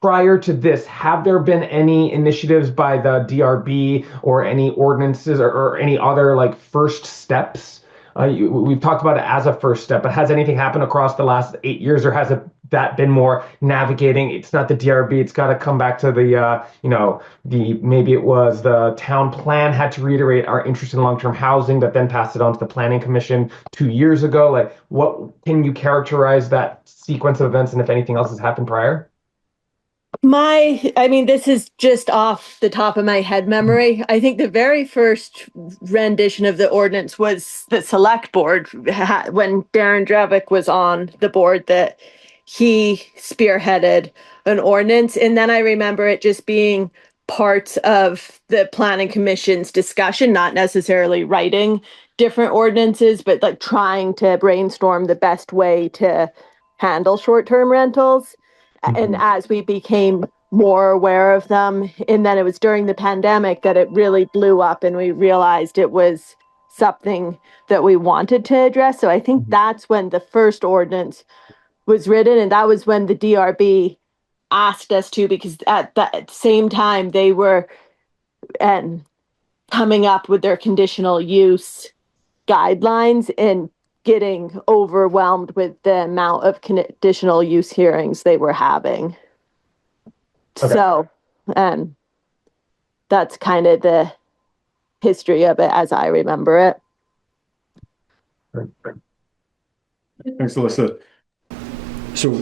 Prior to this, have there been any initiatives by the DRB or any ordinances or any other like first steps? We've talked about it as a first step, but has anything happened across the last 8 years, or has that been more navigating? It's not the DRB. It's got to come back to maybe it was the town plan had to reiterate our interest in long-term housing, but then passed it on to the planning commission 2 years ago. Like, what can you characterize that sequence of events, and if anything else has happened prior? This is just off the top of my head memory. I think the very first rendition of the ordinance was the select board when Darren Drevick was on the board, that he spearheaded an ordinance. And then I remember it just being parts of the planning commission's discussion, not necessarily writing different ordinances, but like trying to brainstorm the best way to handle short-term rentals. And as we became more aware of them, and then it was during the pandemic that it really blew up and we realized it was something that we wanted to address. So I think that's when the first ordinance was written, and that was when the DRB asked us to, because at that same time they were coming up with their conditional use guidelines, and getting overwhelmed with the amount of conditional use hearings they were having. Okay. So, that's kind of the history of it as I remember it. Thanks, Alyssa. So,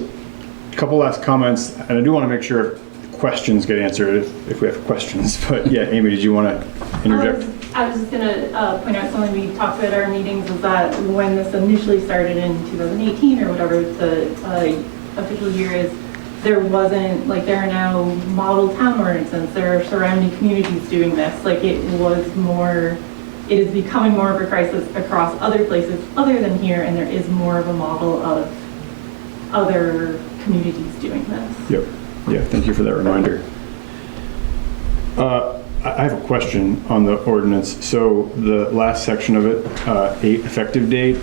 a couple last comments, and I do want to make sure questions get answered if we have questions. But yeah, Amy, did you want to interject? I was just going to point out something we talked about at our meetings is that when this initially started in 2018 or whatever the official year is, there wasn't, like, there are now model town ordinances, there are surrounding communities doing this. Like, it is becoming more of a crisis across other places other than here, and there is more of a model of other communities doing this. Yep. Yeah, thank you for that reminder. I have a question on the ordinance. So the last section of it, 8 effective date,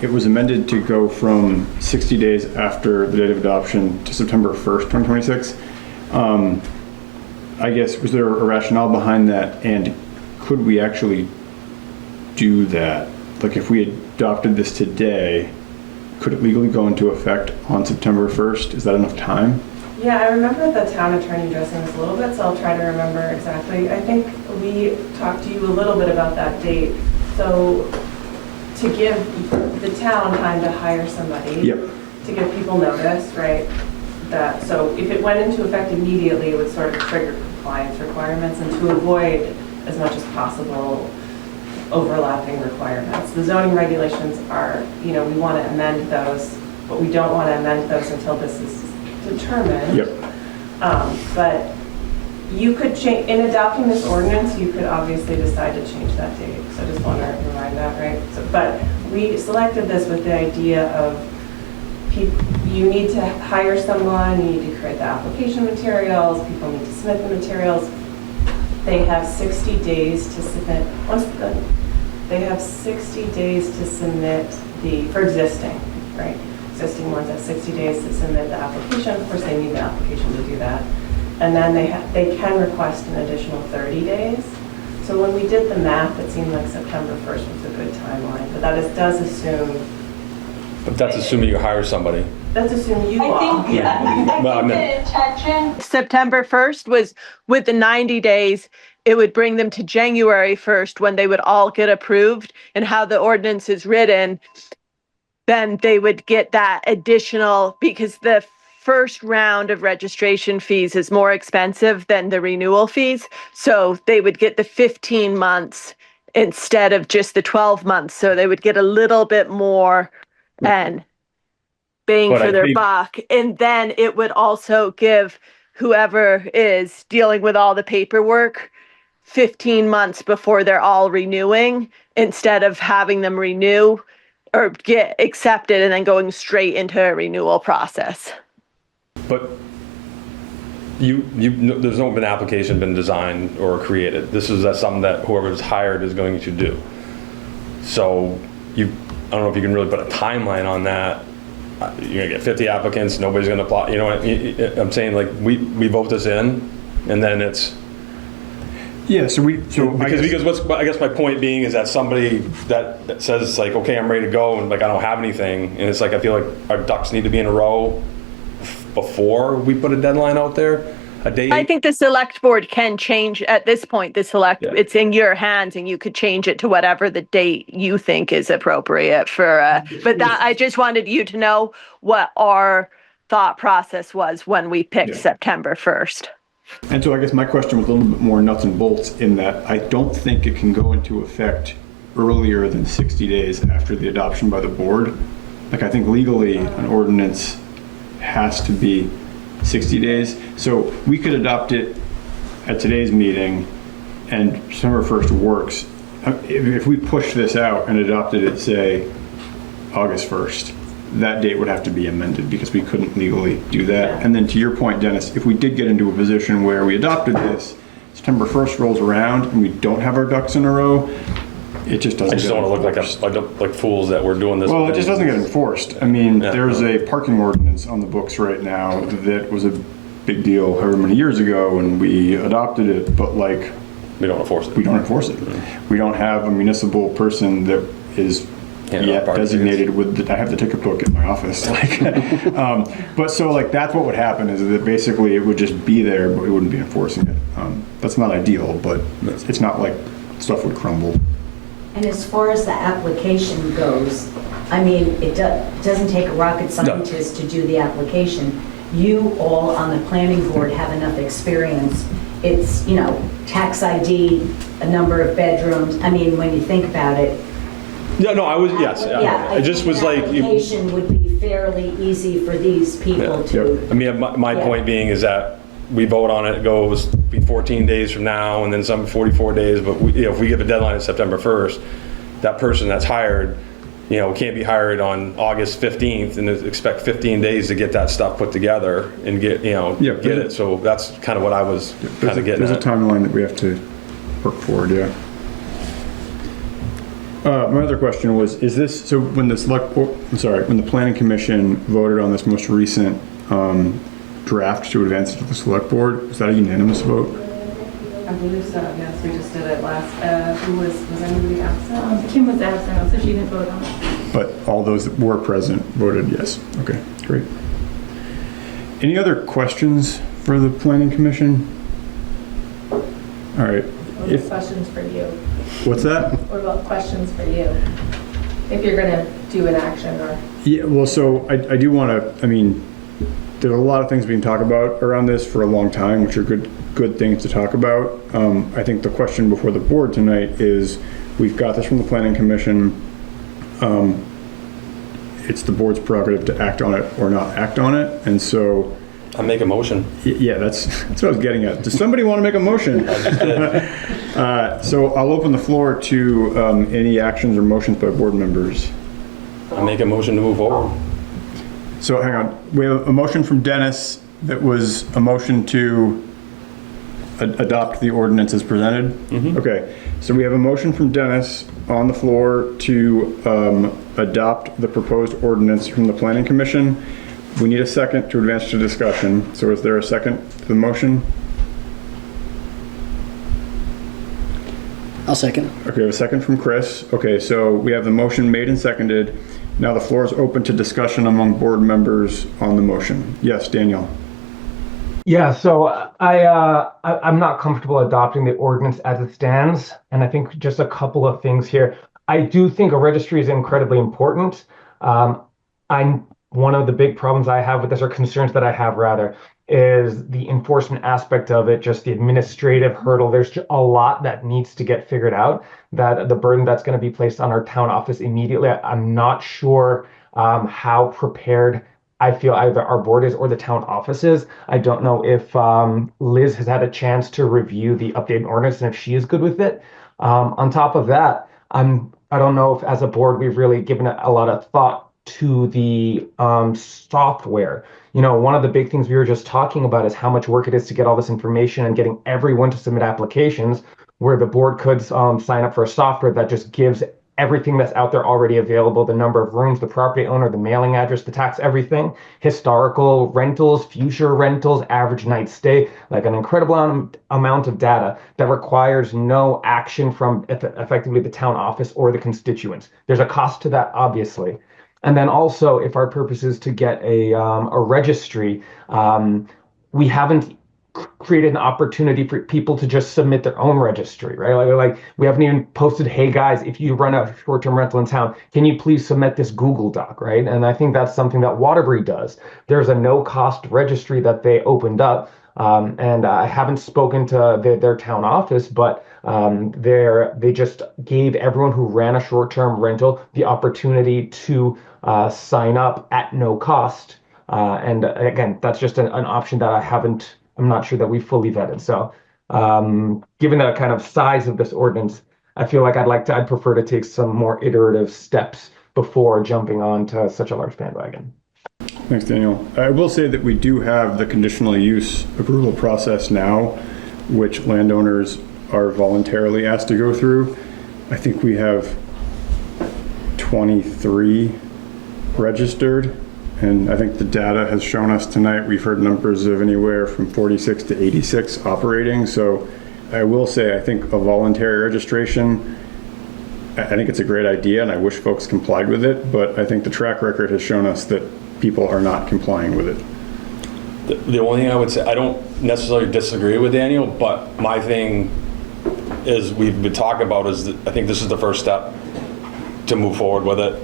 it was amended to go from 60 days after the date of adoption to September 1st, 2026. I guess, was there a rationale behind that? And could we actually do that? Like, if we adopted this today, could it legally go into effect on September 1st? Is that enough time? Yeah, I remember the town attorney addressing this a little bit, so I'll try to remember exactly. I think we talked to you a little bit about that date. So to give the town time to hire somebody, Yep. to give people notice, right? So if it went into effect immediately, it would sort of trigger compliance requirements, and to avoid as much as possible overlapping requirements. The zoning regulations are, we want to amend those, but we don't want to amend those until this is determined. Yep. But you could change, in adopting this ordinance, you could obviously decide to change that date. So I just want to remind that, right? So, but we selected this with the idea of you need to hire someone, you need to create the application materials, people need to submit the materials. They have 60 days to submit. They have 60 days to submit for existing, right? Existing ones have 60 days to submit the application. Of course, they need the application to do that. And then they can request an additional 30 days. So when we did the math, it seemed like September 1st was a good timeline, but that does assume. But that's assuming you hire somebody. That's assuming you are. Well, I mean, The intention September 1st was with the 90 days, it would bring them to January 1st when they would all get approved, and how the ordinance is written, then they would get that additional, because the first round of registration fees is more expensive than the renewal fees. So they would get the 15 months instead of just the 12 months. So they would get a little bit more and bang for their buck. And then it would also give whoever is dealing with all the paperwork 15 months before they're all renewing, instead of having them renew or get accepted and then going straight into a renewal process. but there's no application been designed or created. This is something that whoever's hired is going to do. So I don't know if you can really put a timeline on that. You're gonna get 50 applicants, nobody's gonna apply. You know what I'm saying? Like, we vote this in, and then it's. Yeah, because I guess my point being is that somebody that says it's like, okay, I'm ready to go, and like, I don't have anything, and it's like, I feel like our ducks need to be in a row before we put a deadline out there, a date. I think the select board can change at this point. It's in your hands, and you could change it to whatever the date you think is appropriate for. But that, I just wanted you to know what our thought process was when we picked September 1st. And so I guess my question was a little bit more nuts and bolts in that I don't think it can go into effect earlier than 60 days after the adoption by the board. Like, I think legally an ordinance has to be 60 days. So we could adopt it at today's meeting and September 1st works. If we push this out and adopted it, say, August 1st, that date would have to be amended because we couldn't legally do that. And then to your point, Dennis, if we did get into a position where we adopted this, September 1st rolls around and we don't have our ducks in a row, it just doesn't. I just don't want to look like fools that we're doing this. Well, it just doesn't get enforced. I mean, there's a parking ordinance on the books right now that was a big deal however many years ago, and we adopted it, but like, we don't enforce it. We don't enforce it. We don't have a municipal person that is yet designated with, I have the ticket book in my office. Like, but so like that's what would happen is that basically it would just be there, but we wouldn't be enforcing it. That's not ideal, but it's not like stuff would crumble. And as far as the application goes, I mean, it doesn't take a rocket scientist to do the application. You all on the planning board have enough experience. It's, you know, tax ID, a number of bedrooms. I mean, when you think about it. Yeah, no, I was, yes. Yeah, It just was like. Application would be fairly easy for these people to. I mean, my point being is that we vote on it, it goes be 14 days from now, and then some 44 days, but we, you know, if we give a deadline of September 1st, that person that's hired, you know, can't be hired on August 15th and expect 15 days to get that stuff put together and get, you know, get it. So that's kind of what I was kind of getting at. There's a timeline that we have to work forward, yeah. My other question was, is this, so when the when the planning commission voted on this most recent draft to advance it to the select board, was that a unanimous vote? I believe so, yes, we just did it last, was anybody absent? Kim was absent, so she didn't vote on it. But all those that were present voted yes. Okay, great. Any other questions for the planning commission? All right. What about questions for you? What's that? What about questions for you? If you're gonna do an action or. Yeah, well, so I do want to, I mean, there's a lot of things we can talk about around this for a long time, which are good things to talk about. I think the question before the board tonight is, we've got this from the planning commission. It's the board's prerogative to act on it or not act on it, and so. I make a motion. Yeah, that's what I was getting at. Does somebody want to make a motion? So I'll open the floor to any actions or motions by board members. I make a motion to move forward. So hang on, we have a motion from Dennis that was a motion to adopt the ordinance as presented. Mm-hmm. Okay, so we have a motion from Dennis on the floor to adopt the proposed ordinance from the Planning Commission. We need a second to advance to discussion. So is there a second to the motion? I'll second. Okay, we have a second from Chris. Okay, so we have the motion made and seconded. Now the floor is open to discussion among board members on the motion. Yes, Daniel. Yeah, so I'm not comfortable adopting the ordinance as it stands, and I think just a couple of things here. I do think a registry is incredibly important. One of the big problems I have with this, or concerns that I have rather, is the enforcement aspect of it, just the administrative hurdle. There's a lot that needs to get figured out, that the burden that's going to be placed on our town office immediately. I'm not sure how prepared I feel either our board is or the town office is. I don't know if Liz has had a chance to review the updated ordinance and if she is good with it. On top of that, I don't know if as a board we've really given a lot of thought to the software. You know, one of the big things we were just talking about is how much work it is to get all this information and getting everyone to submit applications, where the board could sign up for a software that just gives everything that's out there already available, the number of rooms, the property owner, the mailing address, the tax, everything, historical rentals, future rentals, average night stay, like an incredible amount of data that requires no action from effectively the town office or the constituents. There's a cost to that, obviously. And then also, if our purpose is to get a registry, we haven't created an opportunity for people to just submit their own registry, right? Like we haven't even posted, hey guys, if you run a short-term rental in town, can you please submit this Google Doc, right? And I think that's something that Waterbury does. There's a no-cost registry that they opened up, and I haven't spoken to their town office, but they just gave everyone who ran a short-term rental the opportunity to sign up at no cost. And again, that's just an option that I'm not sure that we fully vetted. So given the kind of size of this ordinance, I feel like I'd prefer to take some more iterative steps before jumping onto such a large bandwagon. Thanks, Daniel. I will say that we do have the conditional use approval process now, which landowners are voluntarily asked to go through. I think we have 23 registered, and I think the data has shown us tonight, we've heard numbers of anywhere from 46 to 86 operating. So I will say, I think a voluntary registration I think it's a great idea, and I wish folks complied with it, but I think the track record has shown us that people are not complying with it. The only thing I would say, I don't necessarily disagree with Daniel, but my thing is we've been talking about is that I think this is the first step to move forward with it,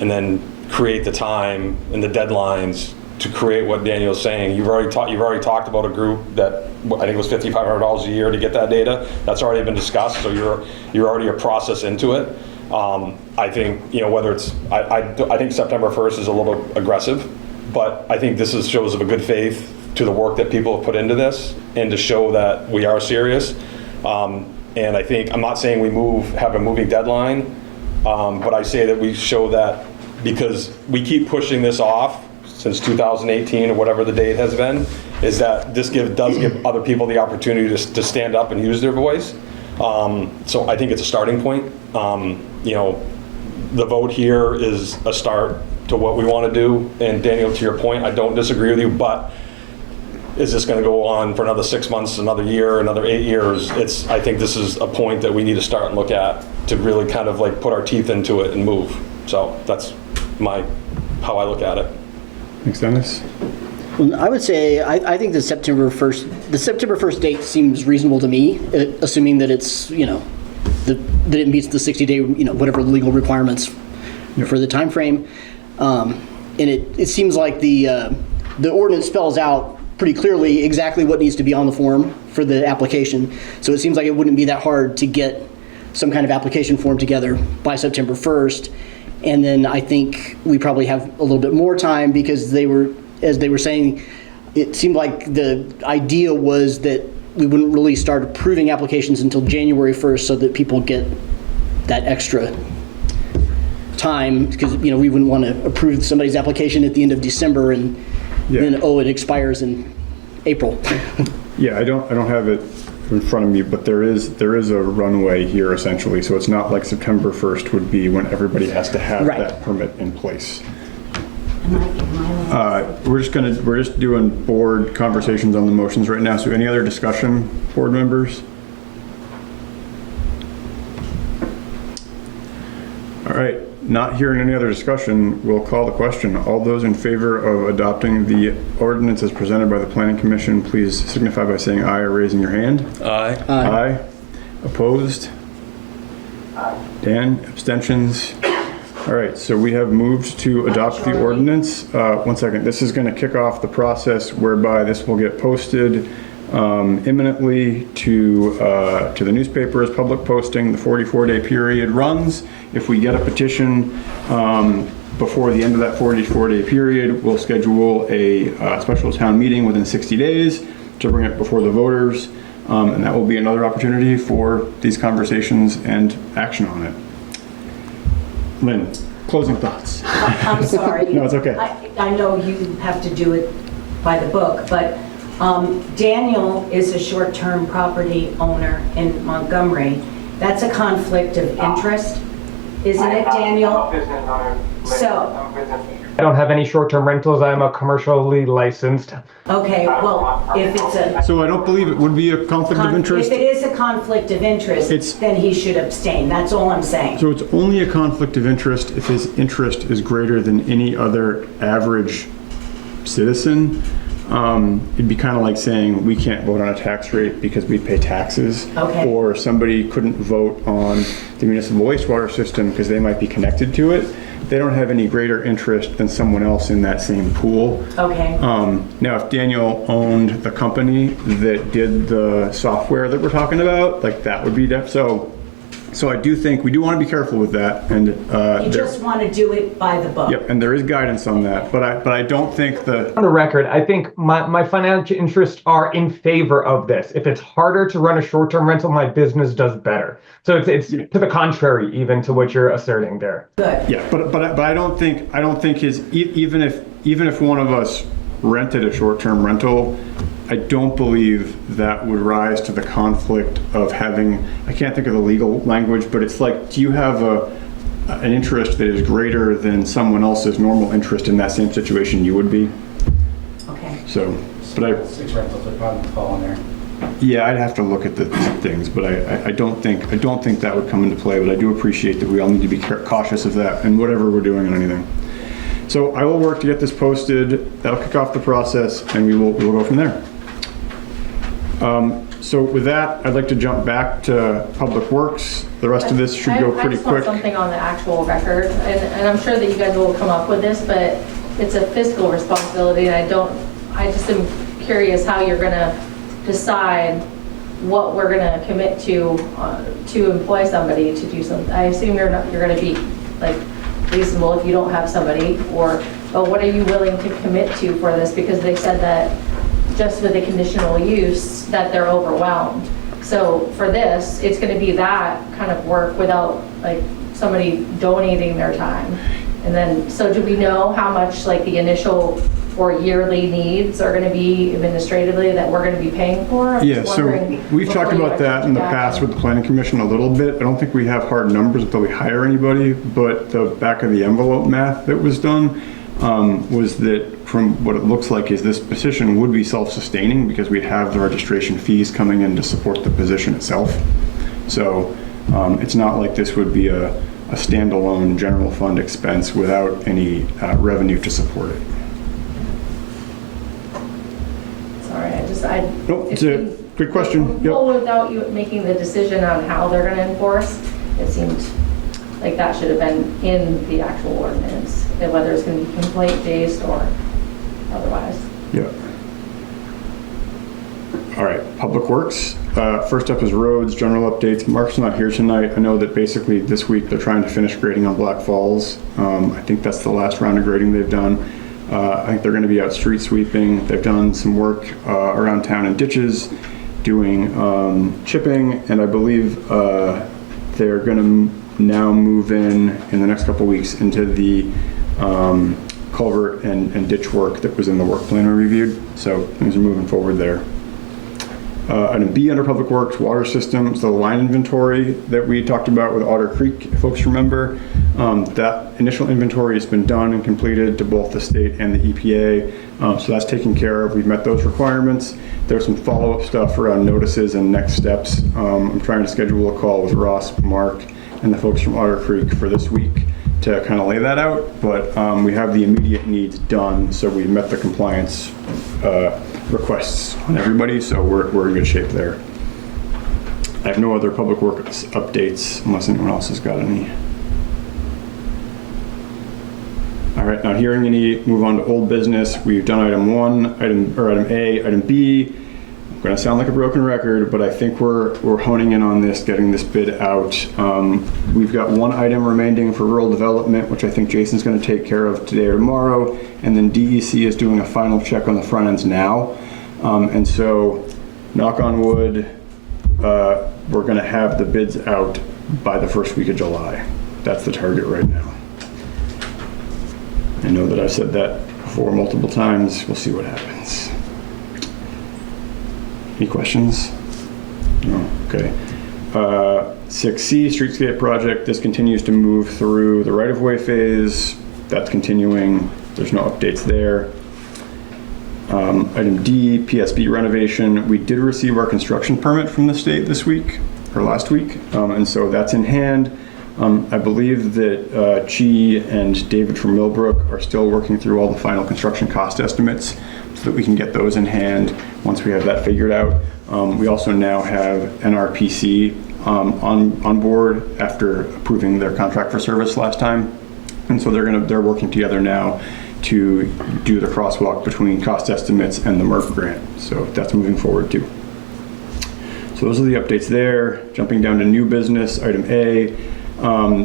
and then create the time and the deadlines to create what Daniel's saying. You've already talked about a group that I think it was $5,500 a year to get that data. That's already been discussed, so you're already a process into it. I think, you know, whether it's, I think September 1st is a little aggressive, but I think this shows of a good faith to the work that people have put into this and to show that we are serious. And I think, I'm not saying we have a moving deadline, but I say that we show that because we keep pushing this off since 2018 or whatever the date has been, is that this does give other people the opportunity to stand up and use their voice. So I think it's a starting point. You know, the vote here is a start to what we want to do. And Daniel, to your point, I don't disagree with you, but is this going to go on for another 6 months, another year, another 8 years? I think this is a point that we need to start and look at to really kind of like put our teeth into it and move. So that's how I look at it. Thanks, Dennis. Well, I would say I think the September 1st date seems reasonable to me, assuming that it's, you know, that it meets the 60-day, you know, whatever legal requirements for the time frame. And it seems like the ordinance spells out pretty clearly exactly what needs to be on the form for the application. So it seems like it wouldn't be that hard to get some kind of application form together by September 1st. And then I think we probably have a little bit more time because as they were saying, it seemed like the idea was that we wouldn't really start approving applications until January 1st so that people get that extra time, because, you know, we wouldn't want to approve somebody's application at the end of December and then, it expires in April. Yeah, I don't have it in front of me, but there is a runway here essentially. So it's not like September 1st would be when everybody has to have that permit in place. We're just doing board conversations on the motions right now. So any other discussion, board members? All right, not hearing any other discussion, we'll call the question. All those in favor of adopting the ordinance as presented by the Planning Commission, please signify by saying aye or raising your hand. Aye. Aye. Opposed? Dan, abstentions? All right, so we have moved to adopt the ordinance. One second, this is going to kick off the process whereby this will get posted imminently to the newspaper as public posting. The 44-day period runs. If we get a petition before the end of that 44-day period, we'll schedule a special town meeting within 60 days to bring it before the voters, and that will be another opportunity for these conversations and action on it. Lynn, closing thoughts. I'm sorry. No, it's okay. I know you have to do it by the book, but Daniel is a short-term property owner in Montgomery. That's a conflict of interest, isn't it, Daniel? So, I don't have any short-term rentals. I'm a commercially licensed. okay, well, if it's a... So I don't believe it would be a conflict of interest. If it is a conflict of interest, then he should abstain. That's all I'm saying. So it's only a conflict of interest if his interest is greater than any other average citizen. It'd be kind of like saying we can't vote on a tax rate because we pay taxes. Okay. Or somebody couldn't vote on the municipal wastewater system because they might be connected to it. They don't have any greater interest than someone else in that same pool. Okay. Now, if Daniel owned the company that did the software that we're talking about, like that would be So I do think we do want to be careful with that, and You just want to do it by the book. Yep, and there is guidance on that, but I don't think On the record, I think my financial interests are in favor of this. If it's harder to run a short-term rental, my business does better. So it's to the contrary, even to what you're asserting there. Good. Yeah, but I don't think his even if one of us rented a short-term rental, I don't believe that would rise to the conflict of having, I can't think of the legal language, but it's like, do you have an interest that is greater than someone else's normal interest in that same situation you would be? Okay. So, Six rentals would probably fall in there. Yeah, I'd have to look at the things, but I don't think that would come into play, but I do appreciate that we all need to be cautious of that and whatever we're doing on anything. So I will work to get this posted. That'll kick off the process, and we'll go from there. So with that, I'd like to jump back to Public Works. The rest of this should go pretty I just want quick. something on the actual record, and I'm sure that you guys will come up with this, but it's a fiscal responsibility, and I just am curious how you're gonna decide what we're gonna commit to employ somebody to do something. I assume you're gonna be like reasonable if you don't have somebody, but what are you willing to commit to for this? Because they said that just with the conditional use that they're overwhelmed. So for this, it's gonna be that kind of work without like somebody donating their time. And then, so do we know how much like the initial or yearly needs are gonna be administratively that we're gonna be paying for? I'm Yeah, just so wondering we've talked before you about that in the actually past with the Planning Commission a little bit. I don't think we have hard numbers until we hire anybody, but the back of the envelope math that was done was that from what it looks like is this position would be self-sustaining because we'd have the registration fees coming in to support the position itself. So it's not like this would be a standalone general fund expense without any revenue to support it. Sorry, No, it's a good question. Yep. Well, without you making the decision on how they're gonna enforce, it seemed like that should have been in the actual ordinance, and whether it's gonna be complaint-based or otherwise. Yeah. All right, Public Works. First up is roads, general updates. Mark's not here tonight. I know that basically this week they're trying to finish grading on Black Falls. I think that's the last round of grading they've done. I think they're going to be out street sweeping. They've done some work around town in ditches, doing chipping, and I believe they're going to now move in the next couple weeks into the culvert and ditch work that was in the work plan we reviewed. So things are moving forward there. Item B under Public Works, water systems, the line inventory that we talked about with Otter Creek, if folks remember. That initial inventory has been done and completed to both the state and the EPA. So that's taken care of. We've met those requirements. There's some follow-up stuff around notices and next steps. I'm trying to schedule a call with Ross, Mark, and the folks from Otter Creek for this week to kind of lay that out. But we have the immediate needs done, so we met the compliance requests on everybody, so we're in good shape there. I have no other public works updates unless anyone else has got any. All right, not hearing any, move on to old business. We've done item A, item B. I'm gonna sound like a broken record, but I think we're honing in on this, getting this bid out. We've got one item remaining for rural development, which I think Jason's gonna take care of today or tomorrow. And then DEC is doing a final check on the front ends now. And so, knock on wood, we're gonna have the bids out by the first week of July. That's the target right now. I know that I've said that before multiple times. We'll see what happens. Any questions? No, okay. 6C, streetscape project. This continues to move through the right-of-way phase. That's continuing. There's no updates there. Item D, PSB renovation. We did receive our construction permit from the state this week, or last week, and so that's in hand. I believe that Chi and David from Millbrook are still working through all the final construction cost estimates so that we can get those in hand once we have that figured out. We also now have NRPC on board after approving their contract for service last time. And so they're working together now to do the crosswalk between cost estimates and the MERC grant. So that's moving forward too. So those are the updates there. Jumping down to new business, item A.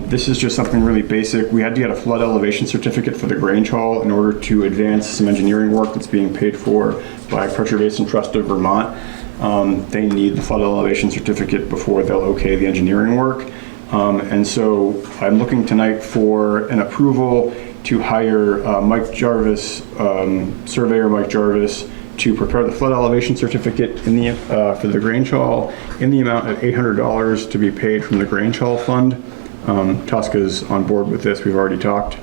This is just something really basic. We had to get a flood elevation certificate for the Grange Hall in order to advance some engineering work that's being paid for by Pressure Basin Trust of Vermont. They need the flood elevation certificate before they'll okay the engineering work. And so I'm looking tonight for an approval to hire Mike Jarvis, surveyor Mike Jarvis, to prepare the flood elevation certificate for the Grange Hall in the amount of $800 to be paid from the Grange Hall fund. Tosca's on board with this. We've already talked.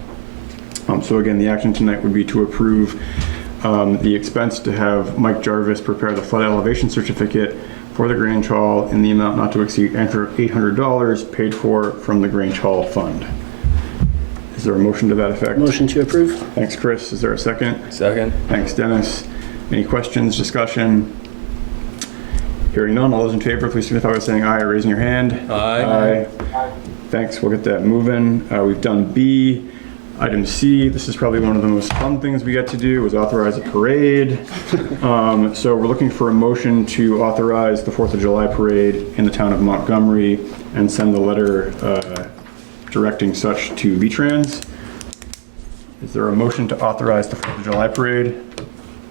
So again, the action tonight would be to approve the expense to have Mike Jarvis prepare the flood elevation certificate for the Grange Hall in the amount not to exceed $800 paid for from the Grange Hall fund. Is there a motion to that effect? Motion to approve. Thanks, Chris. Is there a second? Second. Thanks, Dennis. Any questions, discussion? Hearing none, all those in favor, please signify by saying aye or raising your hand. Aye. Aye. Thanks, we'll get that moving. We've done B. Item C, this is probably one of the most fun things we get to do, is authorize a parade. So we're looking for a motion to authorize the 4th of July parade in the town of Montgomery and send the letter directing such to VTrans. Is there a motion to authorize the 4th of July parade?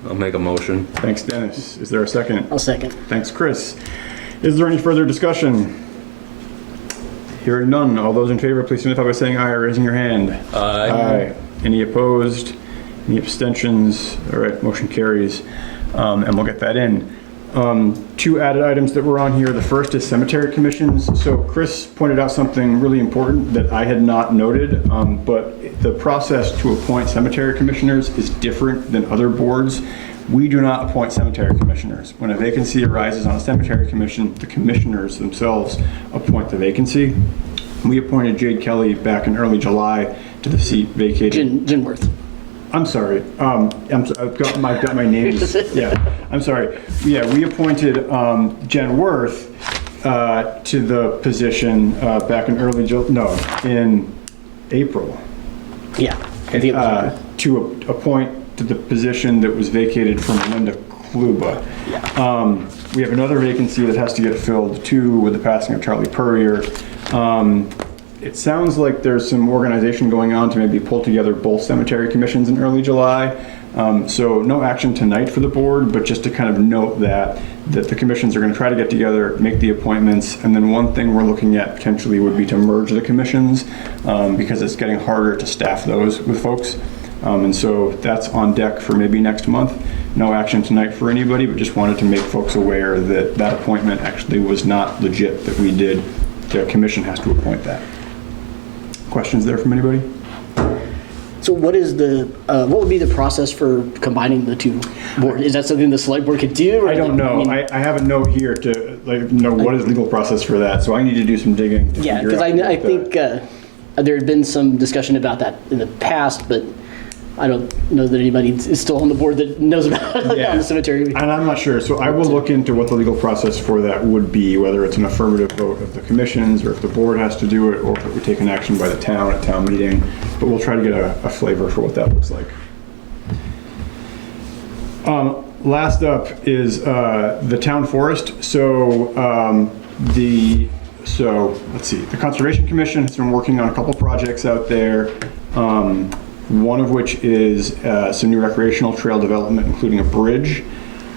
I'll make a motion. Thanks, Dennis. Is there a second? I'll second. Thanks, Chris. Is there any further discussion? Hearing none, all those in favor, please signify by saying aye or raising your hand. Aye. Aye. Any opposed? Any abstentions? All right, motion carries, and we'll get that in. 2 added items that were on here. The first is cemetery commissions. So Chris pointed out something really important that I had not noted, but the process to appoint cemetery commissioners is different than other boards. We do not appoint cemetery commissioners. When a vacancy arises on a cemetery commission, the commissioners themselves appoint the vacancy. We appointed Jade Kelly back in early July to the seat vacated. Genworth. I'm sorry. I've got my names. Yeah, I'm sorry. Yeah, we appointed Jen Worth to the position back in in April. Yeah, I think it was to appoint to the position that was vacated from Linda Kluba. Yeah. We have another vacancy that has to get filled too with the passing of Charlie Purrier. It sounds like there's some organization going on to maybe pull together both cemetery commissions in early July. So no action tonight for the board, but just to kind of note that the commissions are going to try to get together, make the appointments, and then one thing we're looking at potentially would be to merge the commissions because it's getting harder to staff those with folks. And so that's on deck for maybe next month. No action tonight for anybody, but just wanted to make folks aware that that appointment actually was not legit that we did. The commission has to appoint that. Questions there from anybody? So what is what would be the process for combining the 2 boards? Is that something the select board could do? Or I don't know. I have a note here to know what is the legal process for that. So I need to do some digging. Yeah, because I think there had been some discussion about that in the past, but I don't know that anybody is still on the board that knows about it on the cemetery. And I'm not sure. So I will look into what the legal process for that would be, whether it's an affirmative vote of the commissions or if the board has to do it or if it would take an action by the town at town meeting. But we'll try to get a flavor for what that looks like. Last up is the town forest. So let's see. The Conservation Commission has been working on a couple projects out there. One of which is some new recreational trail development, including a bridge.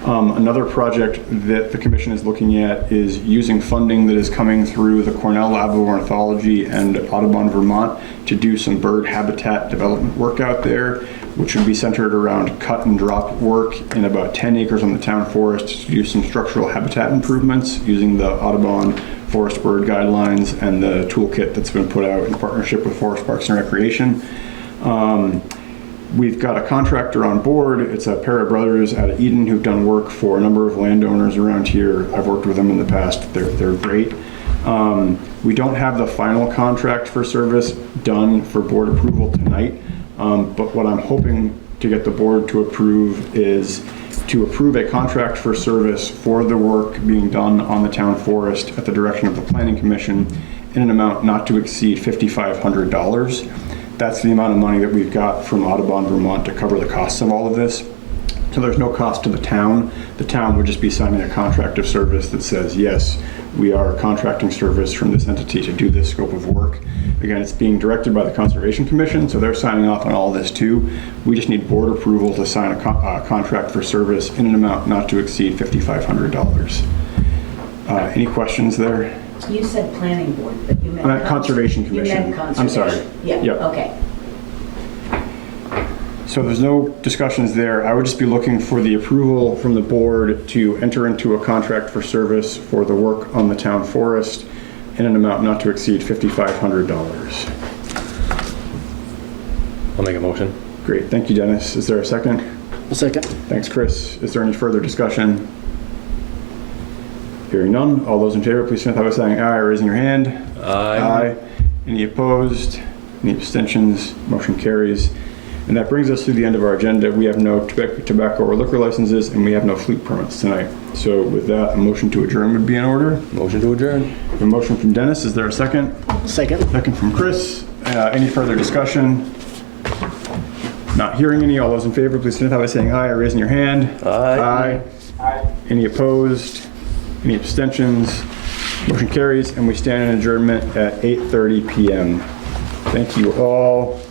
Another project that the commission is looking at is using funding that is coming through the Cornell Lab of Ornithology and Audubon, Vermont to do some bird habitat development work out there, which would be centered around cut and drop work in about 10 acres on the town forest to do some structural habitat improvements using the Audubon Forest Bird Guidelines and the toolkit that's been put out in partnership with Forest Parks and Recreation. We've got a contractor on board. It's a pair of brothers out of Eden who've done work for a number of landowners around here. I've worked with them in the past. They're great. We don't have the final contract for service done for board approval tonight, but what I'm hoping to get the board to approve is to approve a contract for service for the work being done on the town forest at the direction of the Planning Commission in an amount not to exceed $5,500. That's the amount of money that we've got from Audubon, Vermont to cover the costs of all of this. So there's no cost to the town. The town would just be signing a contract of service that says, yes, we are contracting service from this entity to do this scope of work. Again, it's being directed by the Conservation Commission, so they're signing off on all this too. We just need board approval to sign a contract for service in an amount not to exceed $5,500. Any questions there? You said planning board, but you meant Conservation Commission. You meant conservation. I'm sorry. Yeah, Yep. okay. So there's no discussions there. I would just be looking for the approval from the board to enter into a contract for service for the work on the town forest in an amount not to exceed $5,500. I'll make a motion. Great, thank you, Dennis. Is there a second? A second. Thanks, Chris. Is there any further discussion? Hearing none. All those in favor, please signify by saying aye or raising your hand. Aye. Any opposed? Any abstentions? Motion carries. And that brings us to the end of our agenda. We have no tobacco or liquor licenses, and we have no fleet permits tonight. So with that, a motion to adjourn would be in order. Motion to adjourn. A motion from Dennis. Is there a second? Second. Second from Chris. Any further discussion? Not hearing any. All those in favor, please signify by saying aye or raising your hand. Aye. Aye. Any opposed? Any abstentions? Motion carries, and we stand in adjournment at 8:30 p.m. Thank you all.